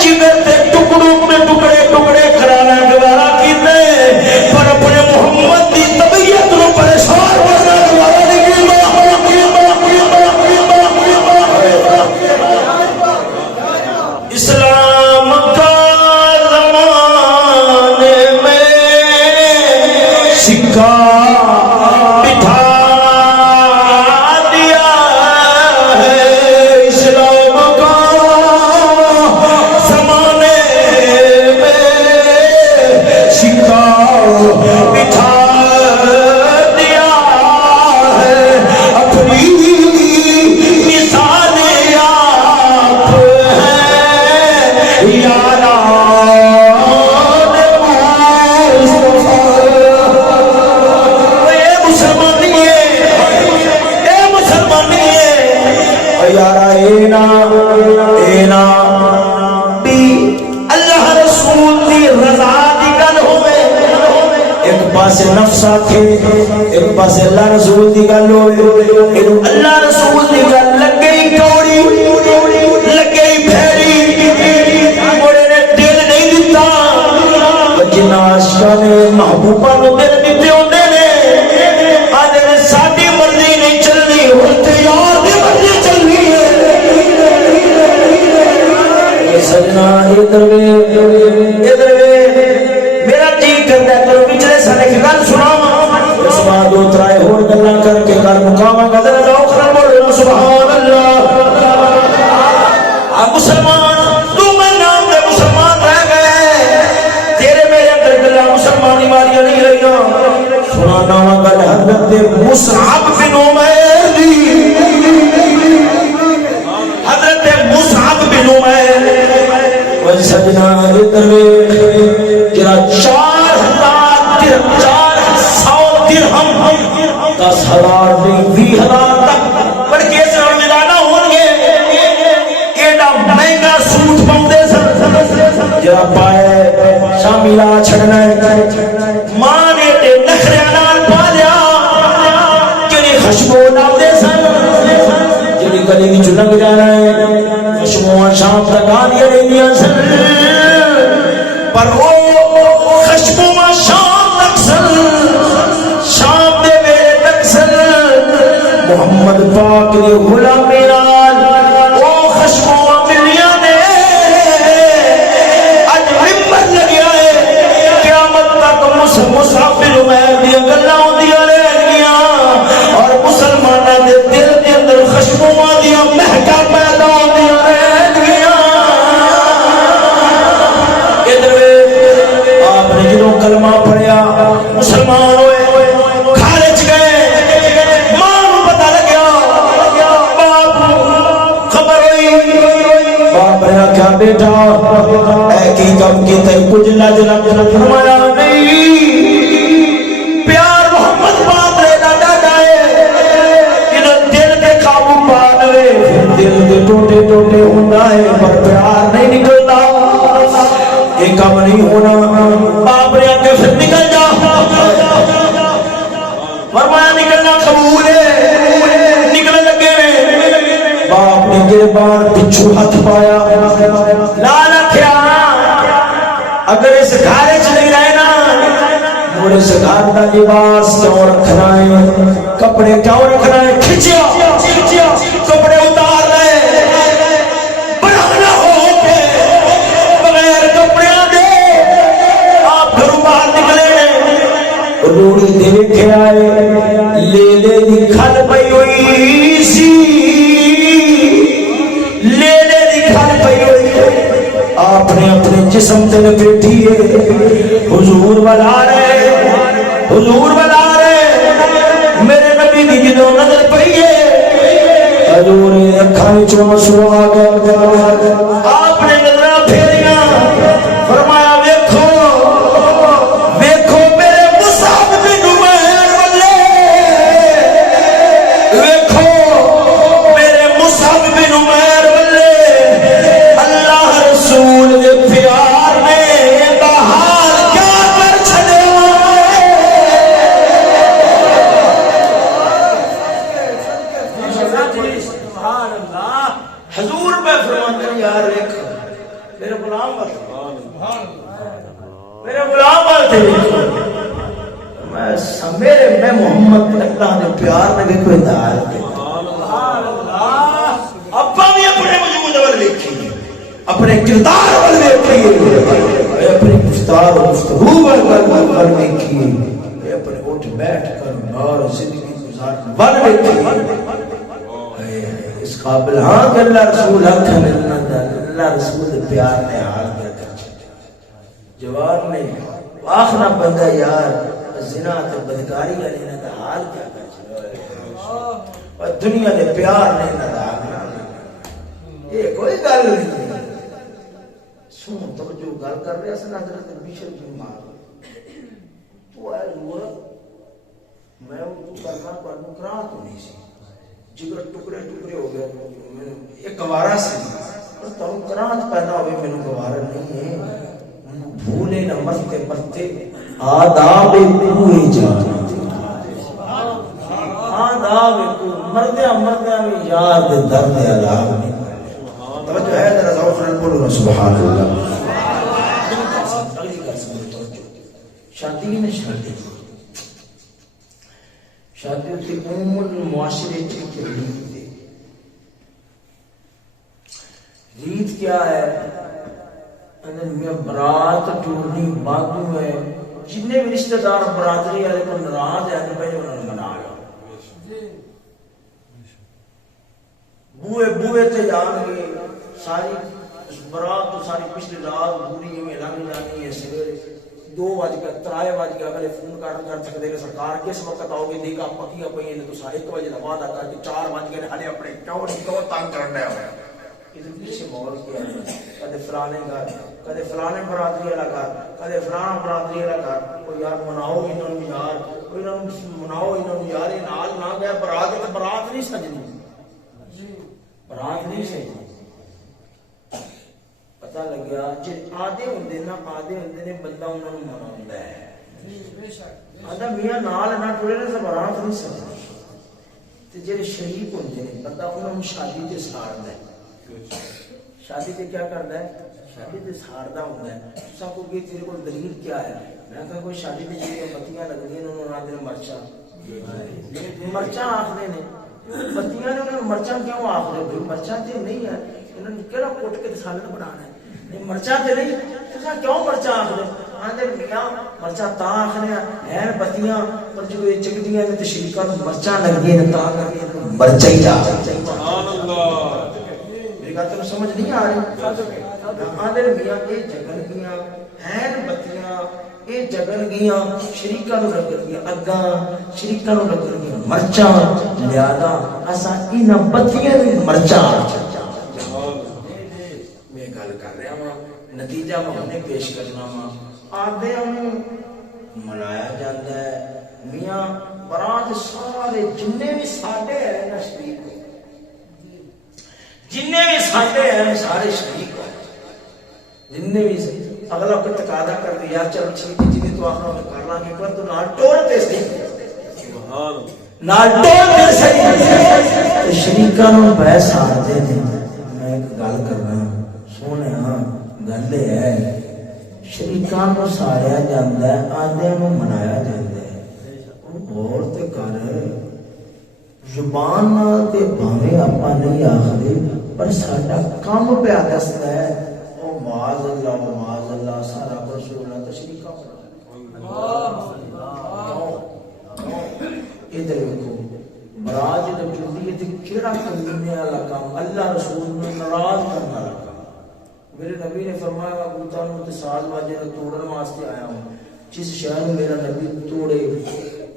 جویں تے ٹکڑوں میں ٹکڑے ٹکڑے کرانا گوارا کیتے پر اپنے محمد دی طبیعت نو پریشان کرنا گوارا نہیں کیتا اسلام کا زمانے میں سکہ بٹھا دیا ہے اسلام کا زمانے میں سکہ بٹھا دیا ہے اپنی مثال آپ ہیں یاران یارا اینا بھی اللہ رسول دی رضا دی گل ہوئے ایک پاس نفس آکھے ایک پاس اللہ رسول دی گل ہوئے اللہ رسول دی گل لگ گئی کوڑی لگ گئی پھیری موڑے نے دل نہیں دیتا جنہ عاشقاں نے محبوبہ نو دل دیتے ہوندے نے آدھے نے ساڈی مرضی نہیں چلنی ہوتے یار دی مرضی چلنی ہے سجنا ادھر میرا جی کرتا ہے کرو پچھلے سن ایک گل سناواں اس بعد دو ترائے ہور گلاں کر کے گل مکاواں گا ذرا ذوق نال بولو سبحان اللہ مسلمان تو میں نام دے مسلمان رہ گئے تیرے میرے اندر گلاں مسلمانی والیاں نہیں رہیاں سنانا وا گل حضرت مصعب بن عمیر دی حضرت مصعب بن عمیر سجنا ادھر جرا 4,000 درہم 10,000 20,000 تک پر کیسے اور ملانا ہونگے ایڈا مہنگا سوٹ پاؤندے سن جرا پائے شاملہ چھڑنا ہے ماں نے تے نخریانان پا لیا جنہی خشبو نام دے سن جنہی گلی کی چنگ جانا ہے خشبوان شام تک آنیا نہیں دیا سن پر وہ خشبوان شام تک سن شام دے میرے تک سن محمد پاک دی غلامی نال او خشماں ملیاں نے اج ممبر لگیا ہے قیامت تک مصعب بن عمیر دی گلاں ہوندیاں رہنگیاں اور مسلماناں دے دل دے اندر خشماں دی مہکا پیدا ہوندیاں رہنگیاں. ادھر آپ نے جدوں کلمہ پڑھیا مسلمان ہوئے خارج گئے ماں کو پتہ لگیا باپ خبر ہوئی باپ نے کہا بیٹا اے کی کم کی تے کچھ لج لج فرمایا نہیں پیار محمد باپ نے ڈاڈا ہے انہوں دل کے قابو پا لے دل کے ٹوٹے ٹوٹے ہوندا ہے پر پیار نہیں نکلتا یہ کم نہیں ہونا. باپ نے آگے پھر نکل جا فرمایا نکلنا قبول ہے نکلنے لگے باپ نے گربان پچھو ہاتھ پایا لال رکھیا اگر اس گھر چ نہیں رہنا اور اس گھر کا لباس کیوں رکھنا ہے کپڑے کیوں رکھنا ہے کھچیا کپڑے اتار لے بڑھنا ہو کے بغیر کپڑیاں دے آپ گھروں باہر نکلے روڑی دے کے آئے لے لے دی کھل پئی ہوئی سی لے لے دی کھل پئی ہوئی آپ نے اپنے جسم تے لپیٹی ہے حضور بلا رہے حضور بلا رہے میرے نبی دی جدوں نظر پئی ہے حضور اکھاں وچوں آنسو آ گئے آپ نے نظراں پھیریاں فرمایا ویکھو ویکھو میرے مصعب بن عمیر والے ویکھو میرے مصعب بن عمیر والے اللہ رسول دے پیار نے بہار کیا کر چھڈیا سبحان اللہ. حضور پہ فرماتے ہیں یار ایک میرے غلام میرے غلام والے میں محمد اللہ نے پیار میں کوئی دار سبحان اللہ. ابا بھی اپنے وجود وال دیکھی اپنے کردار وال دیکھی اپنی گفتار و گفتگو وال دیکھی اپنے اٹھ بیٹھ کر اور زندگی گزارنے وال دیکھی اس قابل ہاں کہ اللہ رسول اللہ رسول پیار نے حال کیا کر جواب نے آخنا بندہ یار زنا تے بدکاری والے نے حال کیا کر اور دنیا دے پیار نے یہ کوئی گل نہیں سن تو جو گل کر رہے ہیں حضرت بشر بن مار تو اے نور میں تو کرنا پر نکرا تو نہیں سی جگر ٹکڑے ٹکڑے ہو گئے ایک گوارا سی تو کرانت پیدا ہوئے میں نے گوارا نہیں ہے بھولے نہ مرتے مرتے آداب کوئی جانا آداب کو مردیاں مردیاں میں یاد درد علاق نہیں توجہ ہے ذرا ذوق سے بولو سبحان اللہ. شادی نے شادی شادی کی عموماً معاشرے کی ریت کیا ہے میں برات ٹورنی باغوں ہے جتنے بھی رشتہ دار برادری والے کو ناراض ہے تو پہلے انہوں نے منا لیا بوئے بوئے تے جان گے ساری برات تو ساری پچھلی رات پوری میں لنگ جانی ہے سویرے 2 بج کے 3 بج کے اگلے فون کر سکتے ہیں سرکار کس وقت آؤ گے دیکھا پکیاں پہ تو سارے 1 بجے کا وعدہ کر کے 4 بج کے ہلے اپنے کیوں تنگ کرنا ہے پیچھے ماحول کیا ہے کدے فلانے گھر کدے فلانے برادری والا گھر کدے فلانا برادری والا گھر کوئی یار مناؤ انہوں نے یار کوئی مناؤ انہوں نے یار نال نہ گیا برات نہیں سجنی برات نہیں سجنی پتہ لگ گیا جی آدھے ہوندے نا آدھے ہوندے نے بندہ انہوں نے مناؤندا ہے آدھا میاں نال نہ ٹرے نا برات نہیں سجنی تے جڑے شریک ہوندے نے بندہ انہوں نے شادی تے ساڑدا ہے شادی تے کیا کرتا ہے شادی تے ساڑدا ہوندا ہے تساں کو کہ تیرے کول دلیل کیا ہے میں کہا کوئی شادی تے جڑی بتیاں لگدیاں انہوں نے مرچا مرچا آکھدے نے بتیاں نے مرچاں کیوں آخر بھائی مرچاں تے نہیں ہے انہوں نے کہڑا کٹ کے سالن بنانا ہے مرچاں تے نہیں تساں کیوں مرچاں آخر آندے میاں مرچاں تاں آخنے ہیں بتیاں پر جو یہ چکدیاں نے تے شریکاں نوں مرچاں لگدی ہیں تاں کر کے مرچاں ہی جا سبحان اللہ میری گل تمہیں سمجھ نہیں آ رہی آندے میاں یہ جگن گیاں ہیں بتیاں یہ جگن گیاں شریکاں نوں لگن گیاں اگاں شریکاں نوں لگن گیاں مرچاں لہذا اساں انہاں بتیاں دی مرچاں میں گل کر رہا ہوں نتیجہ میں پیش کرنا وا آدھے منایا جاتا ہے میاں برات سارے جننے بھی ساڈے ہیں نا شریک جننے بھی ساڈے ہیں سارے شریک ہو جننے بھی اگلا کوئی تقاضا کر دیا یار چلو ٹھیک ہے جنہیں تو آخر میں کر لیں گے پر تو نال ٹول تے سبحان نال ٹول تے صحیح شریکاں نوں پے ساڑتے نے میں ایک گل کرنا سونے ہاں گل ہے شریکاں نوں ساڑیا جاندا ہے آندیاں نوں منایا جاندا ہے غور تے کر زبان نال تے بھاویں آپا نہیں آخدے پر ساڈا کم پیا دسدا ہے او معاذ اللہ سارا رسول اللہ تشریف ادھر دیکھو برات جب چلتی ہے تو کیڑا کمینے والا کام اللہ رسول نے ناراض کرنے والا کام میرے نبی نے فرمایا ابو طالب تے ساز باجے نوں توڑن واسطے آیا ہوں جس شہر میں میرا نبی توڑے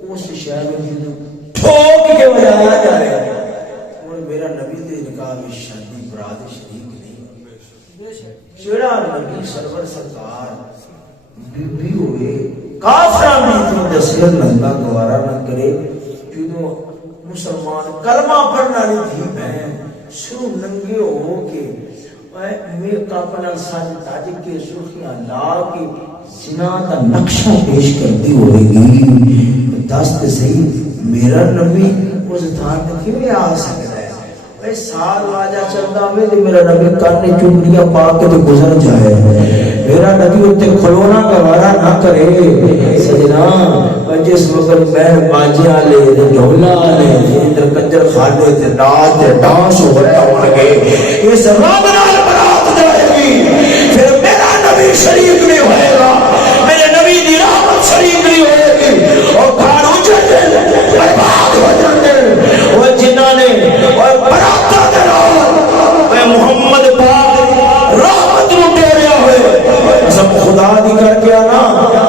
اس شہر میں جدوں ٹھوک کے بجایا جائے اور میرا نبی دے نکاح میں شادی برات شریک نہیں جڑا نبی سرور سرکار بی بی ہوئے کافراں بھی تو دسے لنگا گوارا نہ کرے جدوں مسلمان کلمہ پڑھن والی تھی میں شروع ننگے ہو کے میں کاپن سج تاج کے سرخیاں لا کے زنا کا نقشہ پیش کرتی ہوئے گی دست صحیح میرا نبی اس تھان تے کیویں آ سکتا ہے اے سال واجا چلدا ہوئے تے میرا نبی کانے چنڈیاں پا کے تے گزر جائے میرا نبی اوتے کھلونا گوارا نہ کرے سجنا جس وقت بہن باجے والے ڈھولا والے اندر کنجر خانے تے ناچ تے ڈانس ہو رہا ہون گے یہ سراب نال برات جائے گی پھر میرا نبی شریک نہیں ہوئے گا میرے نبی دی رحمت شریک نہیں ہوئے گی اور گھر اجڑ برباد ہو جاندے وہ جنہاں نے اور براتاں دے نال اے محمد پاک رحمت نوں ٹیریا ہوئے قسم خدا دی کر کے آنا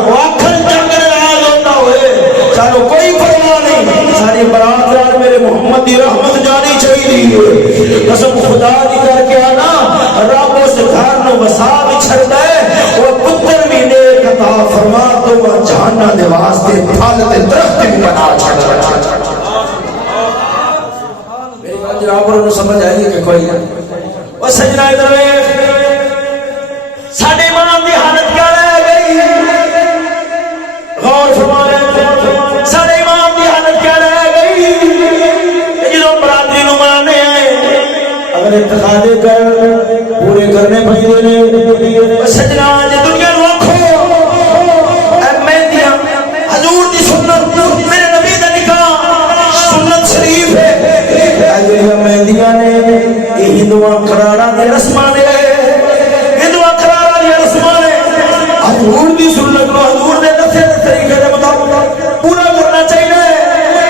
وہ آکھن جنگ ناراض ہوتا ہوئے چلو کوئی پرواہ نہیں ساری برات نال میرے محمد دی رحمت جانی چاہیے قسم خدا دی کر کے آنا رب اس گھر نوں وسا چھڑدا ہے وہ پتر بھی نیک عطا فرما تو جہنم دے واسطے پھل تے درخت بھی بنا چھڑ میری بات جناب اور سمجھ آئی کہ کوئی او سجنا ادھر ساڈے امام دی حالت کیا رہ گئی غور فرمائیں ساڈے امام دی حالت کیا رہ گئی جدوں برادری نوں منانے آئے اگر اتخاذے کر پورے کرنے پہلے نے سجنا جی دنیا نو آکھو اے مہندیاں حضور دی سنت میرے نبی دا نکاح سنت شریف ہے اے مہندیاں نے یہ ہندواں قراراں دے رسماں نے ہندواں قراراں دی رسماں نے حضور دی سنت کو حضور دے دسے طریقے دے مطابق پورا کرنا چاہیے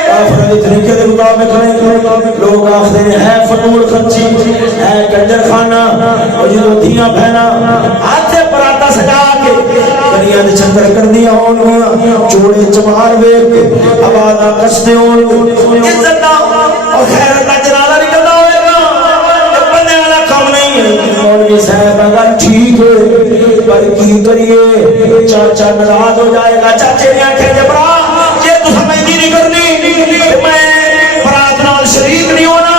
کافر دے طریقے دے مطابق نہیں لوگ آخدے ہے فضول خرچی ہے کنجر خانہ اور جدوں دھیاں بہنا ہاتھ سے پراتا سجا کے گلیاں دے چکر کردیاں ہون چوڑے چمار ویکھ کے آوازاں کسدے ہون عزت دا اور خیرت دا جنازہ نکلدا ہوئے گا بندے والا کام نہیں ہے مولوی صاحب اگر ٹھیک ہے پر کی کریے چاچا ناراض ہو جائے گا چاچے نے آکھیا جے برا یہ تو سمجھدی نہیں کرنی میں برات نال شریک نہیں ہونا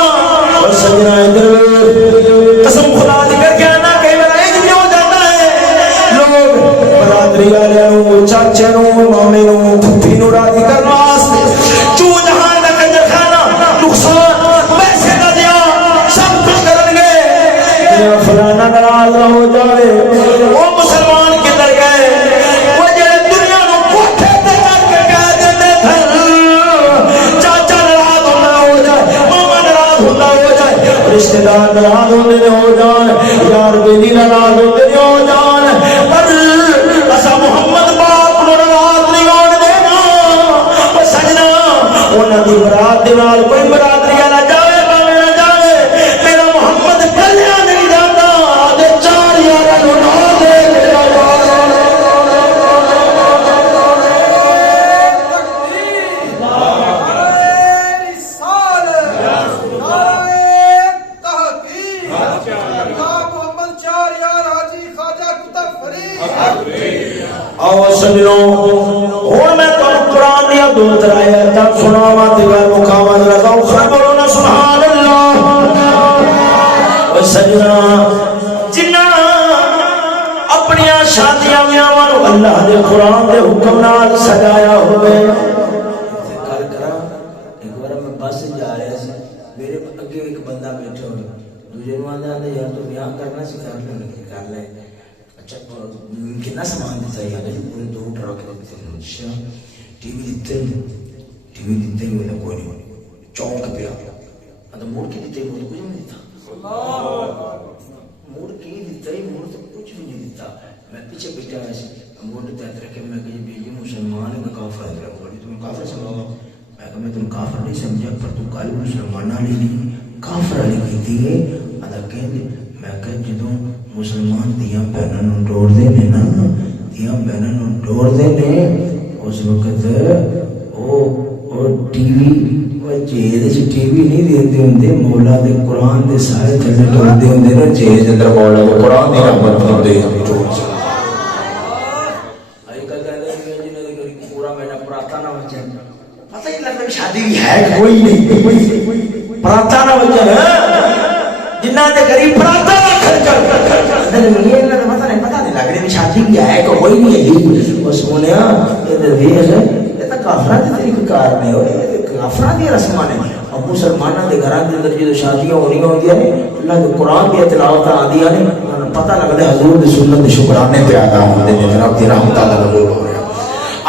اور سجنا ادھر قسم خدا دی کر کے آنا کئی بار ایک بھی ہو جاتا ہے لوگ برادری والے نوں چاچے نوں مامے نوں پھپھی نوں راضی کرنے واسطے چوں جہان دا کنجر خانہ نقصان پیسے دا دیا سب کچھ کرن گے فلانا ناراض نہ ہو جائے وہ مسلمان کدھر گئے وہ جڑے دنیا نوں کوٹھے تے کر کے کہہ دیندے تھے چاچا ناراض نہ ہو جائے رشتےدار ناراض ہوندے نے ہو جان، یار بیلی ناراض ہوندے نے ہو جان، پر اسا محمد پاک نو ناراض نہیں ہون دینا۔ او سجنا انہاں دی برات دے نال کوئی برادری نہ جاوے باویں نہ جاوے، میرا محمد کلیا نہیں جاندا تے چار یاراں نو نہ دے کے آؤ سجنوں ہوں میں تمہیں قرآن دیا دو ترائے تک سناواں تے گل مکاواں ذرا ذوق سے بولو نا سبحان اللہ۔ او سجنا جنہ اپنی شادیاں ویاواں نو اللہ دے قرآن دے حکم نال سجایا ہوئے، گل کراں ایک بار میں بس جا رہا سی، میرے اگے ایک بندہ بیٹھا ہوئے، دوسرے نو آندا یار تو بیاہ کرنا سی کر لے، اچھا کتنا سامان دیتا ہے یار پورے 2 ٹرک دیتے ہیں، اچھا ٹی وی دیتے ہی انہیں کوئی نہیں چونک پیا موڑ کے دیتے ہی کچھ نہیں دیتا، موڑ کے دیتا ہی موڑ تو کچھ بھی نہیں دیتا۔ میں پیچھے بیٹھا ہوا سی، موڑ تحت رکھے میں کہ یہ مسلمان ہے کافر ہے، بڑی تمہیں کافر سمجھا، میں کہ میں تمہیں کافر نہیں سمجھا پر تو کل مسلمان والی نہیں کافر والی کی ہے ادا کہ میں کہ جدوں مسلمان دیاں بہنوں ڈور دے نے نا، دیاں بہنوں ڈور دے نے اس وقت او ٹی وی جیل چ ٹی وی نہیں دیندے ہوندے، مولا دے قرآن دے سائے تھلے ٹردے ہوندے نا، جیل دے اندر مولا دے قرآن دی رحمت ہوندے ہیں ٹور چ اج کل کہندے ہیں جنہاں دے گھر پورا مہینہ پراتا نہ وچن، پتہ ہی لگدا شادی ہے کوئی نہیں، پراتا نہ وچن جنہاں دے غریب پراتا نہ خرچ کر یہ نہ پتہ نہیں لگ رہی شادی بھی ہے کہ کوئی نہیں ہے۔ وہ سونیا ادھر ویکھ یہ تو کافراں دے طریقہ کار نے، یہ کافراں دی رسماں نے، اور مسلماناں دے گھراں دے اندر جدوں شادیاں ہونی ہوندیاں نے اللہ دے قرآن دی تلاوت آندیاں نے، انہاں پتہ لگدا حضور دی سنت دے شکرانے پہ ادا ہوندے نے، جناب دی رحمت دا نزول ہو رہا۔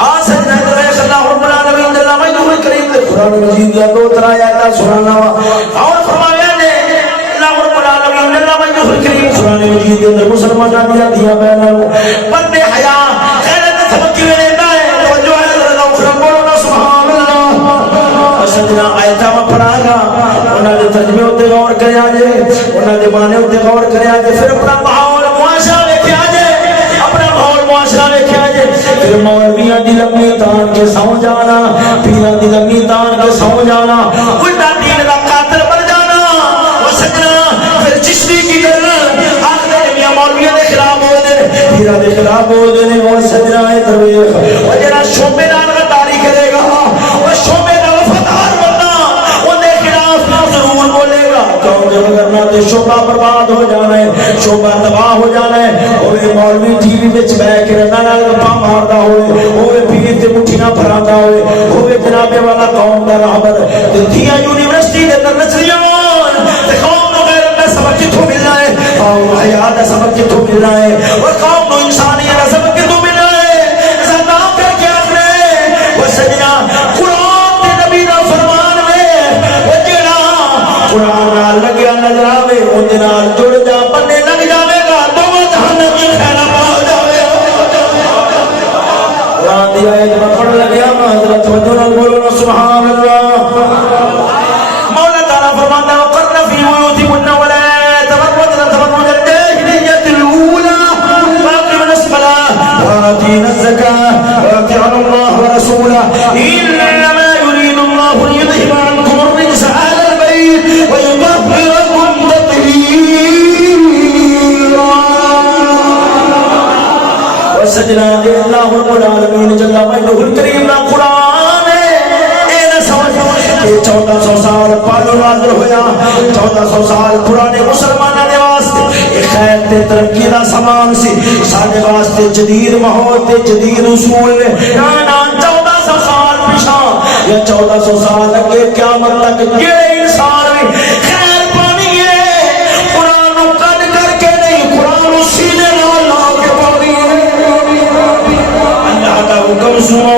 آ سجنا تے اللہ رب العالمین جل مجدہ کریم دے قرآن مجید دی 2 آیات سنانا اور فرمایا نے اللہ رب العالمین جل مجدہ کریم قرآن مجید دے اندر مسلماناں دیاں بہناں پردے حیا غیرت سبق کی لینا ہے، توجہ ہے ذرا ذوق بولو نا سبحان اللہ۔ سجنا آیتاں میں پڑھا گا انہاں دے ترجمے تے غور کریا جے، انہاں دے معنی تے غور کریا جے، پھر اپنا ماحول معاشرہ ویکھیا جے، اپنا ماحول معاشرہ ویکھیا جے، پھر مولویاں دی لمبی تان کے سو جانا، پیراں دی لمبی تان کے سو جانا، بڑا دین دا قاتل بن جانا۔ او سجنا پھر چشتی کی گل آخر میاں مولویاں دے خلاف ہو دے، پیراں دے خلاف ہو دے، او سجنا اے درویش او جڑا شوبے نال غداری کرے گا، او شوبے دا وفادار بندہ اون دے خلاف ضرور بولے گا، کیوں کرنا تے شوبہ برباد ہو جانا ہے، شوبہ تباہ ہو جانا ہے۔ اوے مولوی ٹی وی وچ بیٹھ کے رنا نال گپاں ماردا ہوئے، اوے پیر تے مٹھیاں پھراندا ہوئے، اوے جناب والا قوم دا رہبر تے دھیاں یونیورسٹی دے اندر نچریاں تے قوم نو غیرت دا سبق کتھوں ملنا ہے، قوم حیا دا سبق کتھوں ملنا ہے، اور قوم نو انسانیت دا سبق کتھوں ملنا ہے۔ زندہ کر کے اپنے وہ سجنا قرآن تے نبی دا فرمان ہے، وہ جڑا قرآن نال لگیا نظر آوے اون دے نال جڑ جا بننے لگ جاوے گا، دوواں جہان دی خیر پا جاوے گا۔ قرآن دی آیت میں پڑھ لگیا میں حضرت توجہ نال بولو نا سبحان اللہ۔ مولا تعالی فرماتا ہے وقرن فی بیوتکن ولا تبرجن تبرج الجاہلیۃ الاولی واقمن الصلاۃ وآتینا الزکاۃ وأطیعنا اللہ ورسولہ انما یرید اللہ لیذہب عنکم الرجس اہل البیت ویطہرکم تطہیرا۔ سجنا اللہ رب العالمین جل مجدہ الکریم دا قرآن ہے، اے نہ سمجھ کہ 1400 سال پہلو نازل ہویا، 1400 سال پرانے مسلمانوں دے واسطے ایک خیر تے ترقی دا سامان سی، ساڈے واسطے جدید ماحول تے جدید اصول نے، نا 1400 سال پیچھے یا 1400 سال اگے قیامت تک جڑے انسان بھی خیر پانی ہے قرآن نو کڈ کر کے نہیں، قرآن نو سینے نال لا کے پانی ہے۔ اللہ کا حکم سنو،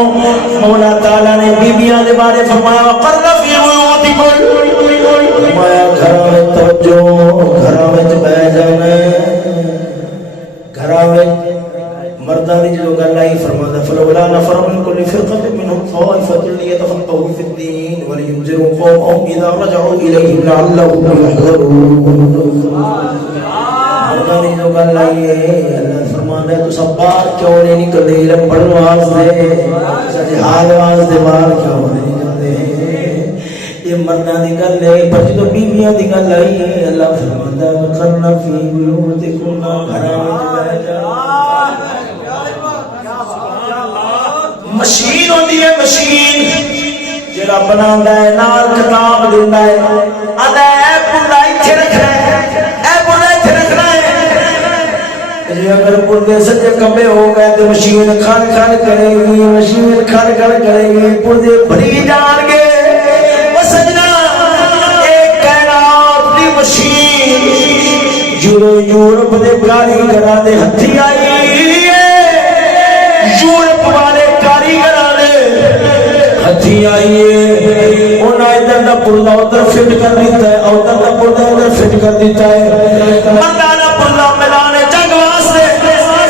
مولا تعالی نے بیبیاں دے بارے فرمایا وقرن فی بیوتکن، فرمایا گھر میں توجہ گھراں وچ بیٹھ جانا گھراں وچ مرداں دی جو گل آئی فرماتا فلولا نفر من كل فرقة منهم طائفة ليتفقهوا في الدين ولينذروا قومهم إذا رجعوا إليهم لعلهم يحذرون مرداں دی جو گل آئی ہے اللہ فرماتا ہے تو سب باہر کیوں نہیں نکلے علم پڑھن واسطے جہاد واسطے باہر کیوں نہیں نکلے یہ مرداں دی گل ہے پر جو بیویاں دی گل آئی ہے اللہ فرماتا ہے وقرن فی بیوتکن گھراں وچ بیٹھ جاؤ مشین ہوندی ہے مشین جڑا بناندا ہے نال کتاب دیندا ہے آندا ہے پردہ ایتھے رکھنا ہے اے پردہ ایتھے رکھنا ہے جے اگر پردے سجے کمے ہو گئے تو مشین کھڑ کھڑ کرے گی مشین کھڑ کھڑ کرے گی پردے بھری جان گے او سجنا ایک کائنات دی مشین یورپ دے کاریگراں دے ہتھی آئی یورپ والے کاریگراں دے ہتھی آئیے انہاں ادھر دا پردہ ادھر فٹ کر دیتا ہے ادھر دا پردہ ادھر فٹ کر دیتا ہے مردانہ پردہ میدان جنگ واسطے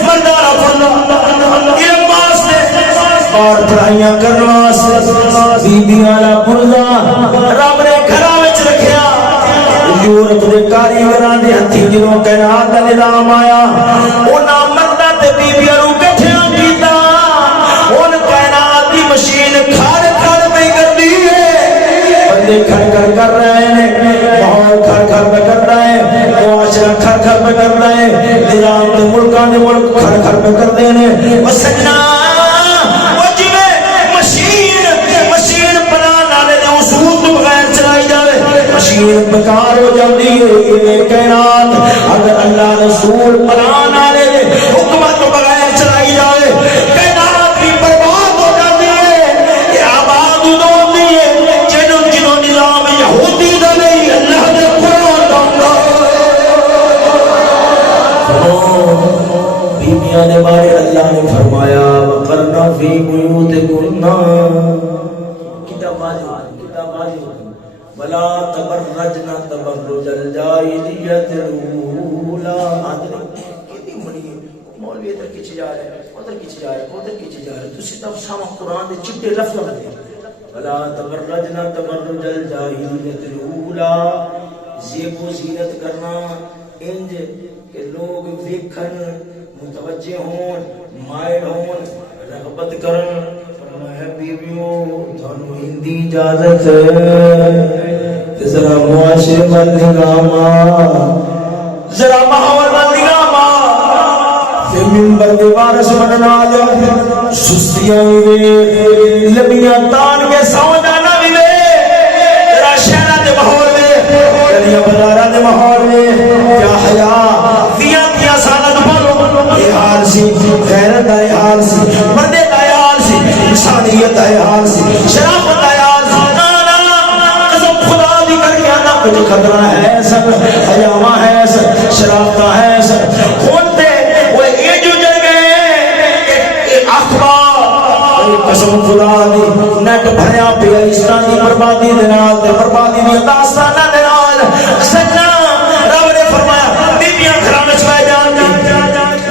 مردانہ پردہ علم واسطے اور پڑھائیاں کرنے واسطے بی بی والا پردہ رب نے گھراں وچ رکھیا یورپ دے کاریگراں دے ہتھی جنوں کائنات دا نظام آیا انہاں مرداں تے بیبیاں نوں کٹھیاں کیتا ان کائنات دی مشین کھڑ کھڑ پہ کر دی ہے بندے کھڑ کھڑ کر رہے ہیں ماحول کھڑ کھڑ پہ کر رہے ہیں معاشرہ کھڑ کھڑ پہ کر رہے ہیں نظام تے ملکاں دے ملک کھڑ کھڑ پہ کر دے ہیں او سجنا او جویں مشین بنان والے دے اصول تو بغیر چلائی جاوے مشین بیکار ہو جاندی ہے یہ کائنات اگر اللہ رسول بنان والے دے حکمت تو بغیر چلائی جاوے کائنات بھی برباد ہو جاتی ہے یہ آباد ہوتی ہے جنہوں نظام یہودی دا نہیں اللہ دے قرآن دا بیبیاں نے بارے اللہ نے فرمایا وقرنا فی بیوتکن کتاب واضح ولا تبرجنا تبرج الجاہلیت الاولی آدمی کتنی منی مولوی ادھر کچھ جا رہے ہیں ادھر کچھ جا رہے ہیں ادھر کچھ جا رہے ہیں تو سیدھا سامنے قرآن دے چٹے لفظ لگتے ہیں ولا تبرجنا تبرج الجاہلیت الاولی زیب و زینت کرنا انج کہ لوگ ویکھن متوجہ ہون مائل ہون رغبت کرن فرمایا بیویوں تھانو ہندی اجازت ہے ذرا معاشرے وال نگاہ ذرا ماحول وال نگاہ پھر منبر دے وارث بننا جا سستیاں وی لبیاں تان کے سو جانا وی ذرا شہراں دے ماحول میں گلیاں بازاراں دے ماحول میں کیا حیا دیاں دیاں سالت پالو یہ حال سی غیرت دا حال سی مردے دا حال سی انسانیت دا حال سی شرافت دا حال سی قسم خدا دی کر کے آنا کچھ خطرہ ہے سب حیاواں ہے سب شرافتہ ہے سب خونتے وہ یہ جو جل گئے اخبار قسم خدا دی نیٹ بھریا پیا اسلامی بربادی دنال دے بربادی دی داستانہ دنال سجنا رب نے فرمایا بیبیاں گھراں وچ بیٹھ جان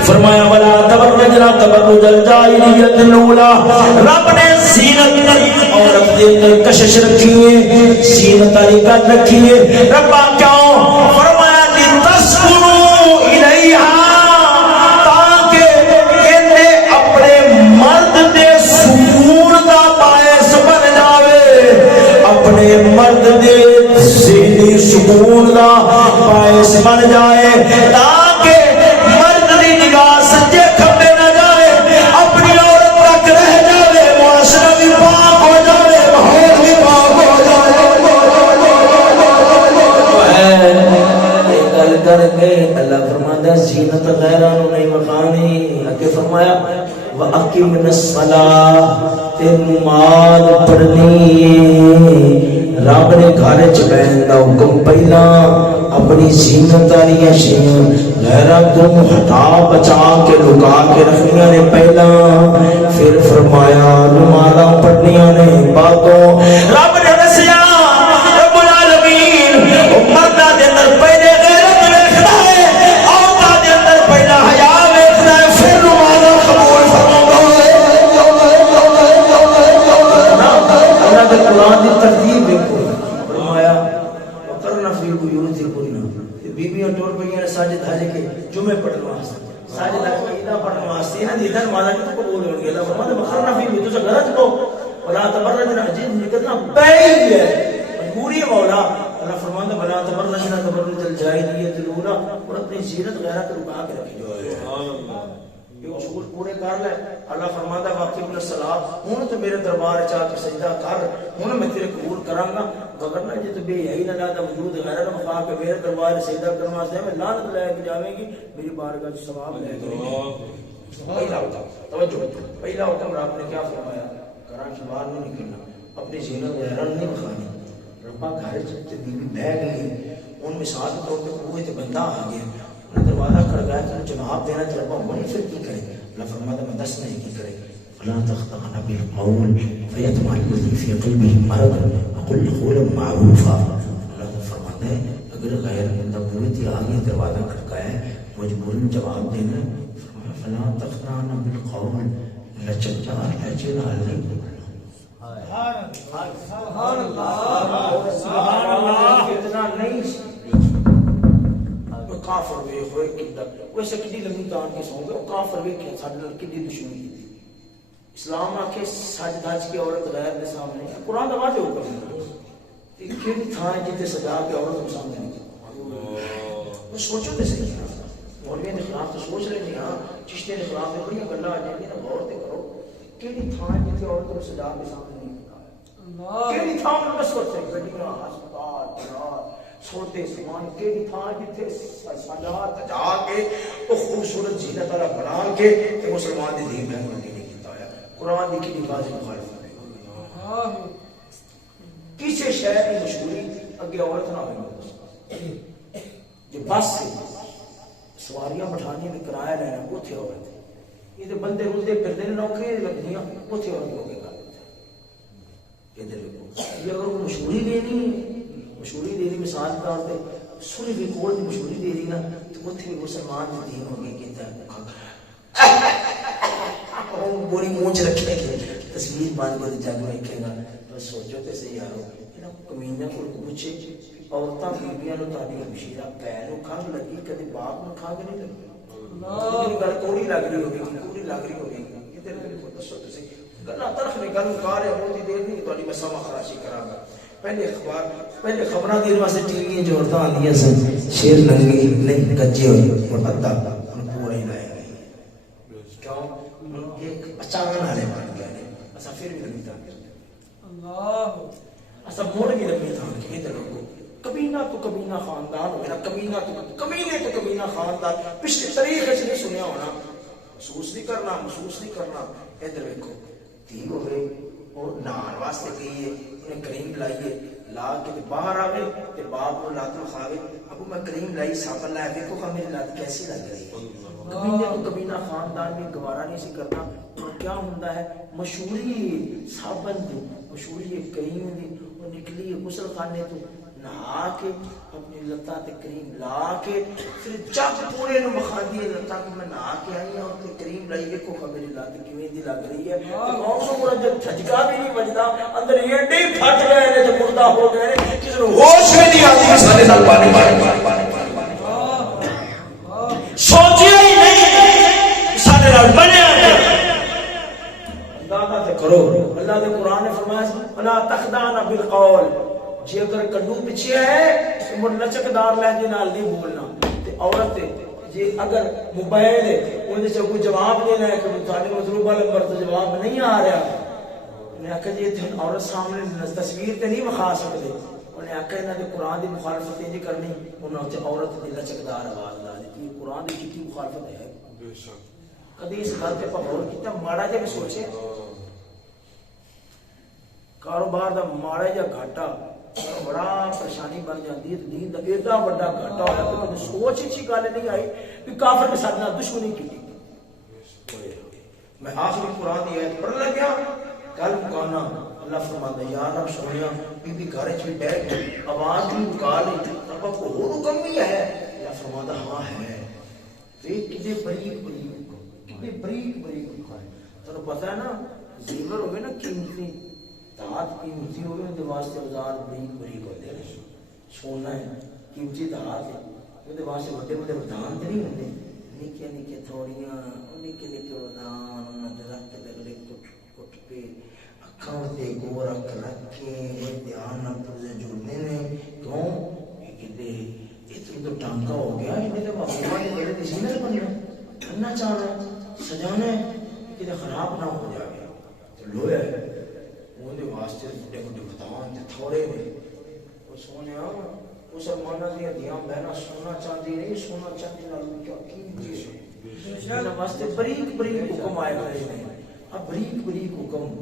فرمایا ولا تبرجنا تبرج الجاہلیت الاولی رب نے زینت عورت دے اندر کشش رکھی ہے زینت والی گل رکھی ہے ربا کیوں فرمایا لتسکنوا الیہا تاکہ اینے اپنے مرد دے سکون دا باعث بن جاوے اپنے مرد دے ذہنی سکون دا باعث بن جائے تاکہ مرد دی نگاہ سجے کھبے نہ جائے اپنی عورت تک رہ جاوے معاشرہ بھی پاک ہو جاوے ماحول بھی پاک ہو جائے گل کر کے اللہ فرماتا ہے زینت غیرہ نہیں مقامی آگے فرمایا وَأَقِمْنَ الصَّلَاةَ تے نماز پڑھنی رب نے گھر چ بہن دا حکم پہلا اپنی زینت والی شیاں غیرہ تو ہٹا بچا کے لکا کے رکھنیاں نے پہلا پھر فرمایا نمازاں پڑھنیاں نے بعدوں رب نے دسیا رب العالمین مرداں دے اندر پہلے غیرت واسطے ہیں دیدن مالا کی تو قبول ہو گیا. اللہ فرماتا بخرنا فی بھی تو سے غلط کو ولا تبرجنا جن نکلنا بیل ہے مجبوری ہے مولا. اللہ فرماتا ولا تبرجنا تبرج الجاہلیت الاولی اور اپنی زینت غیرت رکا کے رکھی جو ہے. یہ اصول پورے کر لے. اللہ فرماتا واقعی من الصلاۃ ہوں تو میرے دربار چاہ کے سجدہ کر ہوں میں تیرے قبول کراں گا وگرنہ جے تو بے یہی نہ لاتا وجود غیر مخا کے میرے دربار سجدہ کرنے واسطے میں لعنت لے کے جاویں گی میری بارگاہ سے ثواب لے کے. پہلا ہوتا توجہ پہلا ہوتا رب نے کیا فرمایا کراں سے باہر نہیں نکلنا اپنی زینت غیر نہیں مخانی. ربا گھر سے بیوی بہ گئی ان مثال کے طور پہ کوئی تو بندہ آ گیا دروازہ کھڑکایا تو جواب دینا تو ربا وہ نہیں پھر کی کرے. اللہ فرماتا میں دس نہیں کی کرے فلا تخضعن بالقول فيطمع الذي في قلبه مرض وقل قولا معروفا. اللہ فرماتا ہے اگر غیر بندہ پوری تھی آگے دروازہ کھڑکایا ہے مجبوراً جواب دینا. فرمایا فلا تخضعن بالقول لچکدار لہجے نال نہیں بولنا. سبحان اللہ اتنا نہیں کافر وے ہوئے کدا ویسے کڈی لمبی دان کے سو گئے کافر وے کہ ساڈے نال کڈی دشمنی کی. اسلام آکھے سج دج کی عورت غیر کے سامنے قرآن دا واضح حکم ہے. کیڑی تھان جتے سجا کے عورت کو سامنے نہیں وہ سوچو تے صحیح ہے. مولوی کے خلاف تو سوچ رہے نہیں ہاں چشتے کے خلاف بڑی گلاں آ جاندی نا غور تے کرو کیڑی تھان جتے عورت کو سجا کے سامنے نہیں اللہ کیڑی تھان بس کرتے گڈیاں ہسپتال بازار سوتے سامان کیڑی تھان جتے سجا تجا کے او خوبصورت زینت والا بنا کے تے مسلمان دی دین میں قرآن کی کتنی واضح مخالفت ہے. کسی شہر کی مشہوری اگے عورت نہ ہوئی جو بس سے سواریاں بٹھانی میں کرایہ لینا اتنے عورت ہے. یہ تو بندے رلتے پھرتے نوکری لگتی اتنے عورت ہو گئے یہ اگر وہ مشہوری دینی مثال کے طور پہ سنی بھی کوڑ کی مشہوری دے دی نا تو اتنے بھی مسلمان کی دین ہو گئی کہتا ہے بوری مونچ رکھے گی تصویر بند کر جگ رکھے گا. بس سوچو تے صحیح یارو انہاں کمینے کو پوچھے عورتاں بیبیاں نو تہاڈی مشیرہ پیر نو کھنگ لگی کدی باپ نو کھنگ نہیں لگی اللہ گل کوڑی لگ رہی ہوگی ادھر دسو تسی گلاں ترخ نے گل کار ہے بہت دیر نہیں تہاڈی میں سما خراشی کراں گا. پہلے خبراں دین واسطے ٹی وی جو عورتاں آندیاں سن شیر ننگی نہیں کجے ہوئے اور ادا پورا ہی لائے گئے کیوں ایک اچانک والے بن گئے نے اسا پھر بھی نہیں تھا اللہ اسا موڑ بھی نہیں تھا کہ ادھر لوگوں کبینہ تو کبینہ خاندان میرا کبینہ تو کبینہ خاندان پچھلے طریقے سے نہیں سنیا ہونا محسوس نہیں کرنا ادھر دیکھو تھی ہوئے اور نان واسطے گئی ہے انہیں کریم لائیے لا کے باہر آوے تے باپ کو لات کھاوے ابو میں کریم لائی صابن لایا دیکھو کہ میری لات کیسی لگ رہی ہے. کبینہ تو کبینہ خاندان میں گوارا نہیں سی کرنا. اور کیا ہوتا ہے مشہوری صابن دی مشہوری کریم دی وہ نکلی غسل خانے تو نہا کے اپنی لتا تے کریم لا کے پھر جب پورے نو مخاندی لتا کہ میں نہا کے آئی ہوں تے کریم لائی دیکھو کہ میری لات کیویں دی لگ رہی ہے. کون سو پورا جب جھجکا بھی نہیں بجدا اندر ایڈے پھٹ گئے نے تے مردہ ہو گئے نے کسی نو ہوش بھی نہیں آتی سارے نال پانی مار سوچیا ہی نہیں سارے نال بنیا اللہ تے کرو. اللہ دے قرآن نے فرمایا فلا تخضعن بالقول جے اگر کنڈو پیچھے ہے تو مڑ لچکدار لہجے نال نہیں بولنا. تے عورت جے اگر موبائل ہے اون سے کوئی جواب دینا ہے کہ تہاڈے مطلوبہ نمبر تو جواب نہیں آ رہا انہیں آخر جی عورت سامنے تصویر تے نہیں مخا سکتے انہیں آخر انہاں دے قرآن دی مخالفت نہیں کرنی انہاں تے عورت دی لچکدار آواز لا دی. قرآن دی کتنی مخالفت ہے کدی اس گل تے غور کیتا ماڑا جے بھی سوچے کاروبار دا ماڑا جا گھاٹا بڑا پریشانی بن جاتی ہے. دین دا ایڈا بڑا گھاٹا ہویا کہ کدی سوچ ہی گل نہیں آئی کہ کافر نے ساتھ نال دشمنی کی. میں آخری قرآن دی آیت پڑھ لگیا کل مکانا اللہ فرماتا ہے یا رب سونیا بی بی گھر وچ بیٹھ گئی آواز بھی نکال لی رب کو اور حکم بھی ہے. اللہ فرماتا ہاں ہے دیکھ کتنے بریک تو پتہ ہے نا زیور ہوئے نا قیمتی دھات قیمتی ہوئے ان کے واسطے اوزار بریک ہوتے ہیں. سونا ہے قیمتی دھات ہے ان کے واسطے بڑے بڑے ودان تو نہیں ہوتے نکے نکے تھوڑیاں نکے نکے ودان انہاں دے رکھ کے اگلے کٹ پہ اکھاں تے گور رکھ کے دھیان نال پڑھے جڑنے نے کیوں کہ اتنا تو ٹانکا ہو گیا انہیں تو محبوبہ نے بڑے دسینے بننا کرنا چاہنا ہے سجانا ہے کہ خراب نہ ہو جائے تو لویا ہے انہیں واسطے بڑے بڑے ودان تے تھوڑے نے وہ سونے مسلمانوں دیا دیاں بہنا سونا چاندی نہیں سونا چاندی نال کیا قیمتی ہے انہاں واسطے بریک بریک حکم آئے گئے ہیں اب بریک بریک حکم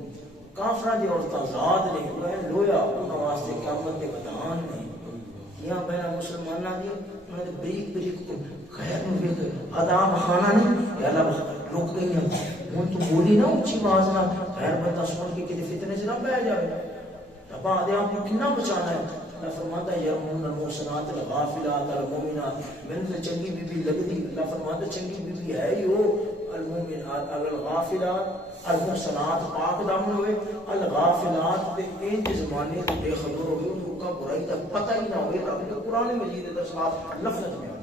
کافراں دی عورتاں آزاد نہیں ہوئے لویا انہاں واسطے قیامت دے ودان نہیں دیاں بہنا مسلمانوں دی انہاں دے بریک بریک حکم خیر میں بھی آداب خانہ نہیں یا اللہ رک گئی ہیں ہن تو بولی نہ اونچی آواز نہ خیر بندہ سن کے کسی فتنے سے نہ پہ جائے ابا دے آپ کو کتنا بچانا ہے اللہ فرماتا ہے یرمون المحصنات الغافلات المؤمنات من سے چنگی بی بی لگدی اللہ فرماتا ہے چنگی بی بی ہے ہی وہ المؤمنات الغافلات المحصنات پاک دامن ہوئے الغافلات دے انج زمانے دے بے خبر ہوئے ان کا برائی کا پتہ ہی نہ ہوئے رب کے قرآن مجید دے صاحب لفظ میں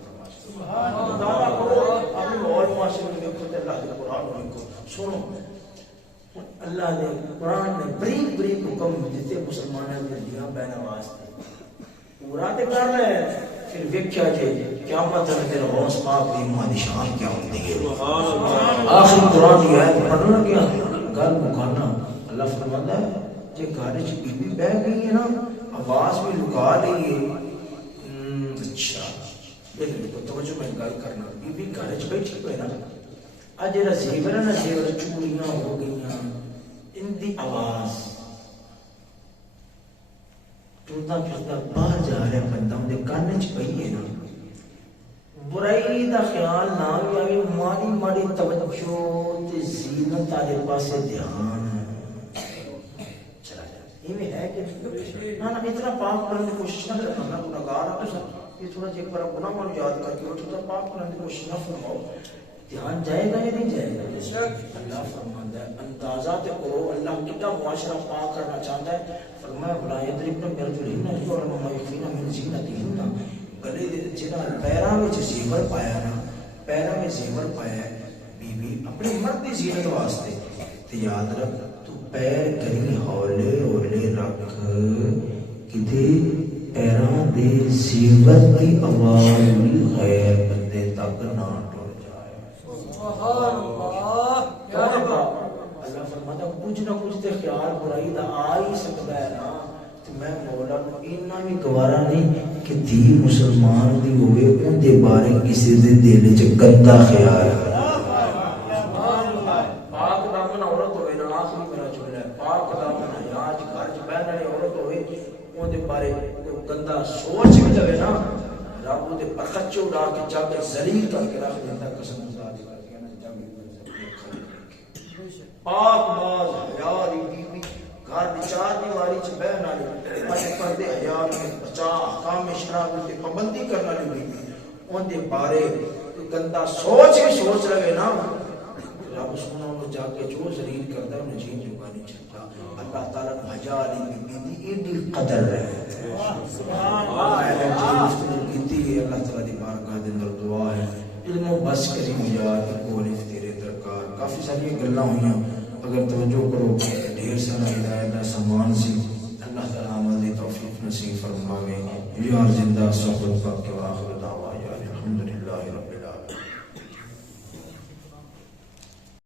سبحان اللہ کرو اپنے اور معاشرے میں دیکھو تے اللہ کے قرآن کو سنو اللہ نے قرآن نے بریک بریک حکم دیتے مسلمانوں کے لیے بہن واسطے پورا تے کر رہے ہیں پھر ویکھیا کہ قیامت میں تیرا غوث پاک دی ماں شان کیا ہوندی ہے سبحان اللہ آخر قرآن کی آیت پڑھنا کیا گل مکانا اللہ فرماتا ہے جے گھر وچ بی بی بیٹھ گئی ہے نا آواز بھی لکا رہی ہے اچھا بالکل توجہ میں گل کرنا بی بی گھر وچ بیٹھی ہوئے نا اج جڑا زیور ہے نا زیور چوڑیاں ہو گئیاں ان دی آواز ٹوٹا پھرتا باہر جا رہا بندہ ان دے کان وچ پئی ہے نا برائی دا خیال نہ آوے ماڑی ماڑی توجہ تے زینت والے پاسے دھیان چلا جائے ایویں ہے کہ نا اتنا پاک کرنے کی کوشش نہ کرنا اللہ گناہگار ہے تو یہ تھوڑا جے پر گناہ مانو یاد کر کے اٹھو تو پاک کرنے کی کوشش نہ فرماؤ دھیان جائے گا یا نہیں جائے گا اللہ فرماتا ہے اندازہ تے کرو اللہ کتنا معاشرہ پاک کرنا چاہتا ہے فرمایا بلا یضربن برجلہن اور ما یخفین من زینتہن گلے جنا پیراں وچ زیور پایا نا پیراں میں زیور پایا ہے بی بی اپنی مرد دی زینت واسطے تے یاد رکھ تو پیر کہیں ہولے ہولے رکھ کدے پیراں دے زیور کی آواز غیر بندے تک نہ اللہ فرماتا کچھ نہ کچھ تے خیال برائی دا آ ہی سکتا ہے نا تو میں مولا نو اتنا بھی گوارا نہیں کہ دھی مسلمان دی ہوئے ان دے بارے کسی دے دل وچ گندا خیال ہے پاک دامن عورت ہوئے نا آخری میرا جملہ ہے پاک دامن حیاج گھر وچ بیٹھنے والی عورت ہوئے ان دے بارے کوئی گندا سوچ بھی لگے نا رب دے پرخچے اڑا کے جا کے ذلیل کر کے رکھ دیتا قسم خدا دی کر کے نا پاک باز حیا دی بی بی گھر دی چار دیواری چ بہن والی پردے پردے حیا میں بچا احکام شرع تے پابندی کرنے والی بی بی اون دے بارے کوئی گندا سوچ بھی سوچ لگے نا رب سونا نو جا کے جو ذلیل کردا ہے جین جو نہیں چلتا اللہ تعالی نے حیا دی بی بی دی ایڈی قدر ہے سبحان اللہ اللہ تعالی دی بارگاہ دے اندر دعا ہے علم و بس کریم یار کوئی تیرے درکار کافی ساری گلاں ہوئیاں اگر توجہ کرو ڈھیر سارا ہدایت دا سامان سی اللہ تعالی عمل دی توفیق نصیب فرماوے یار زندہ صحبت پاک کے آخر دعوا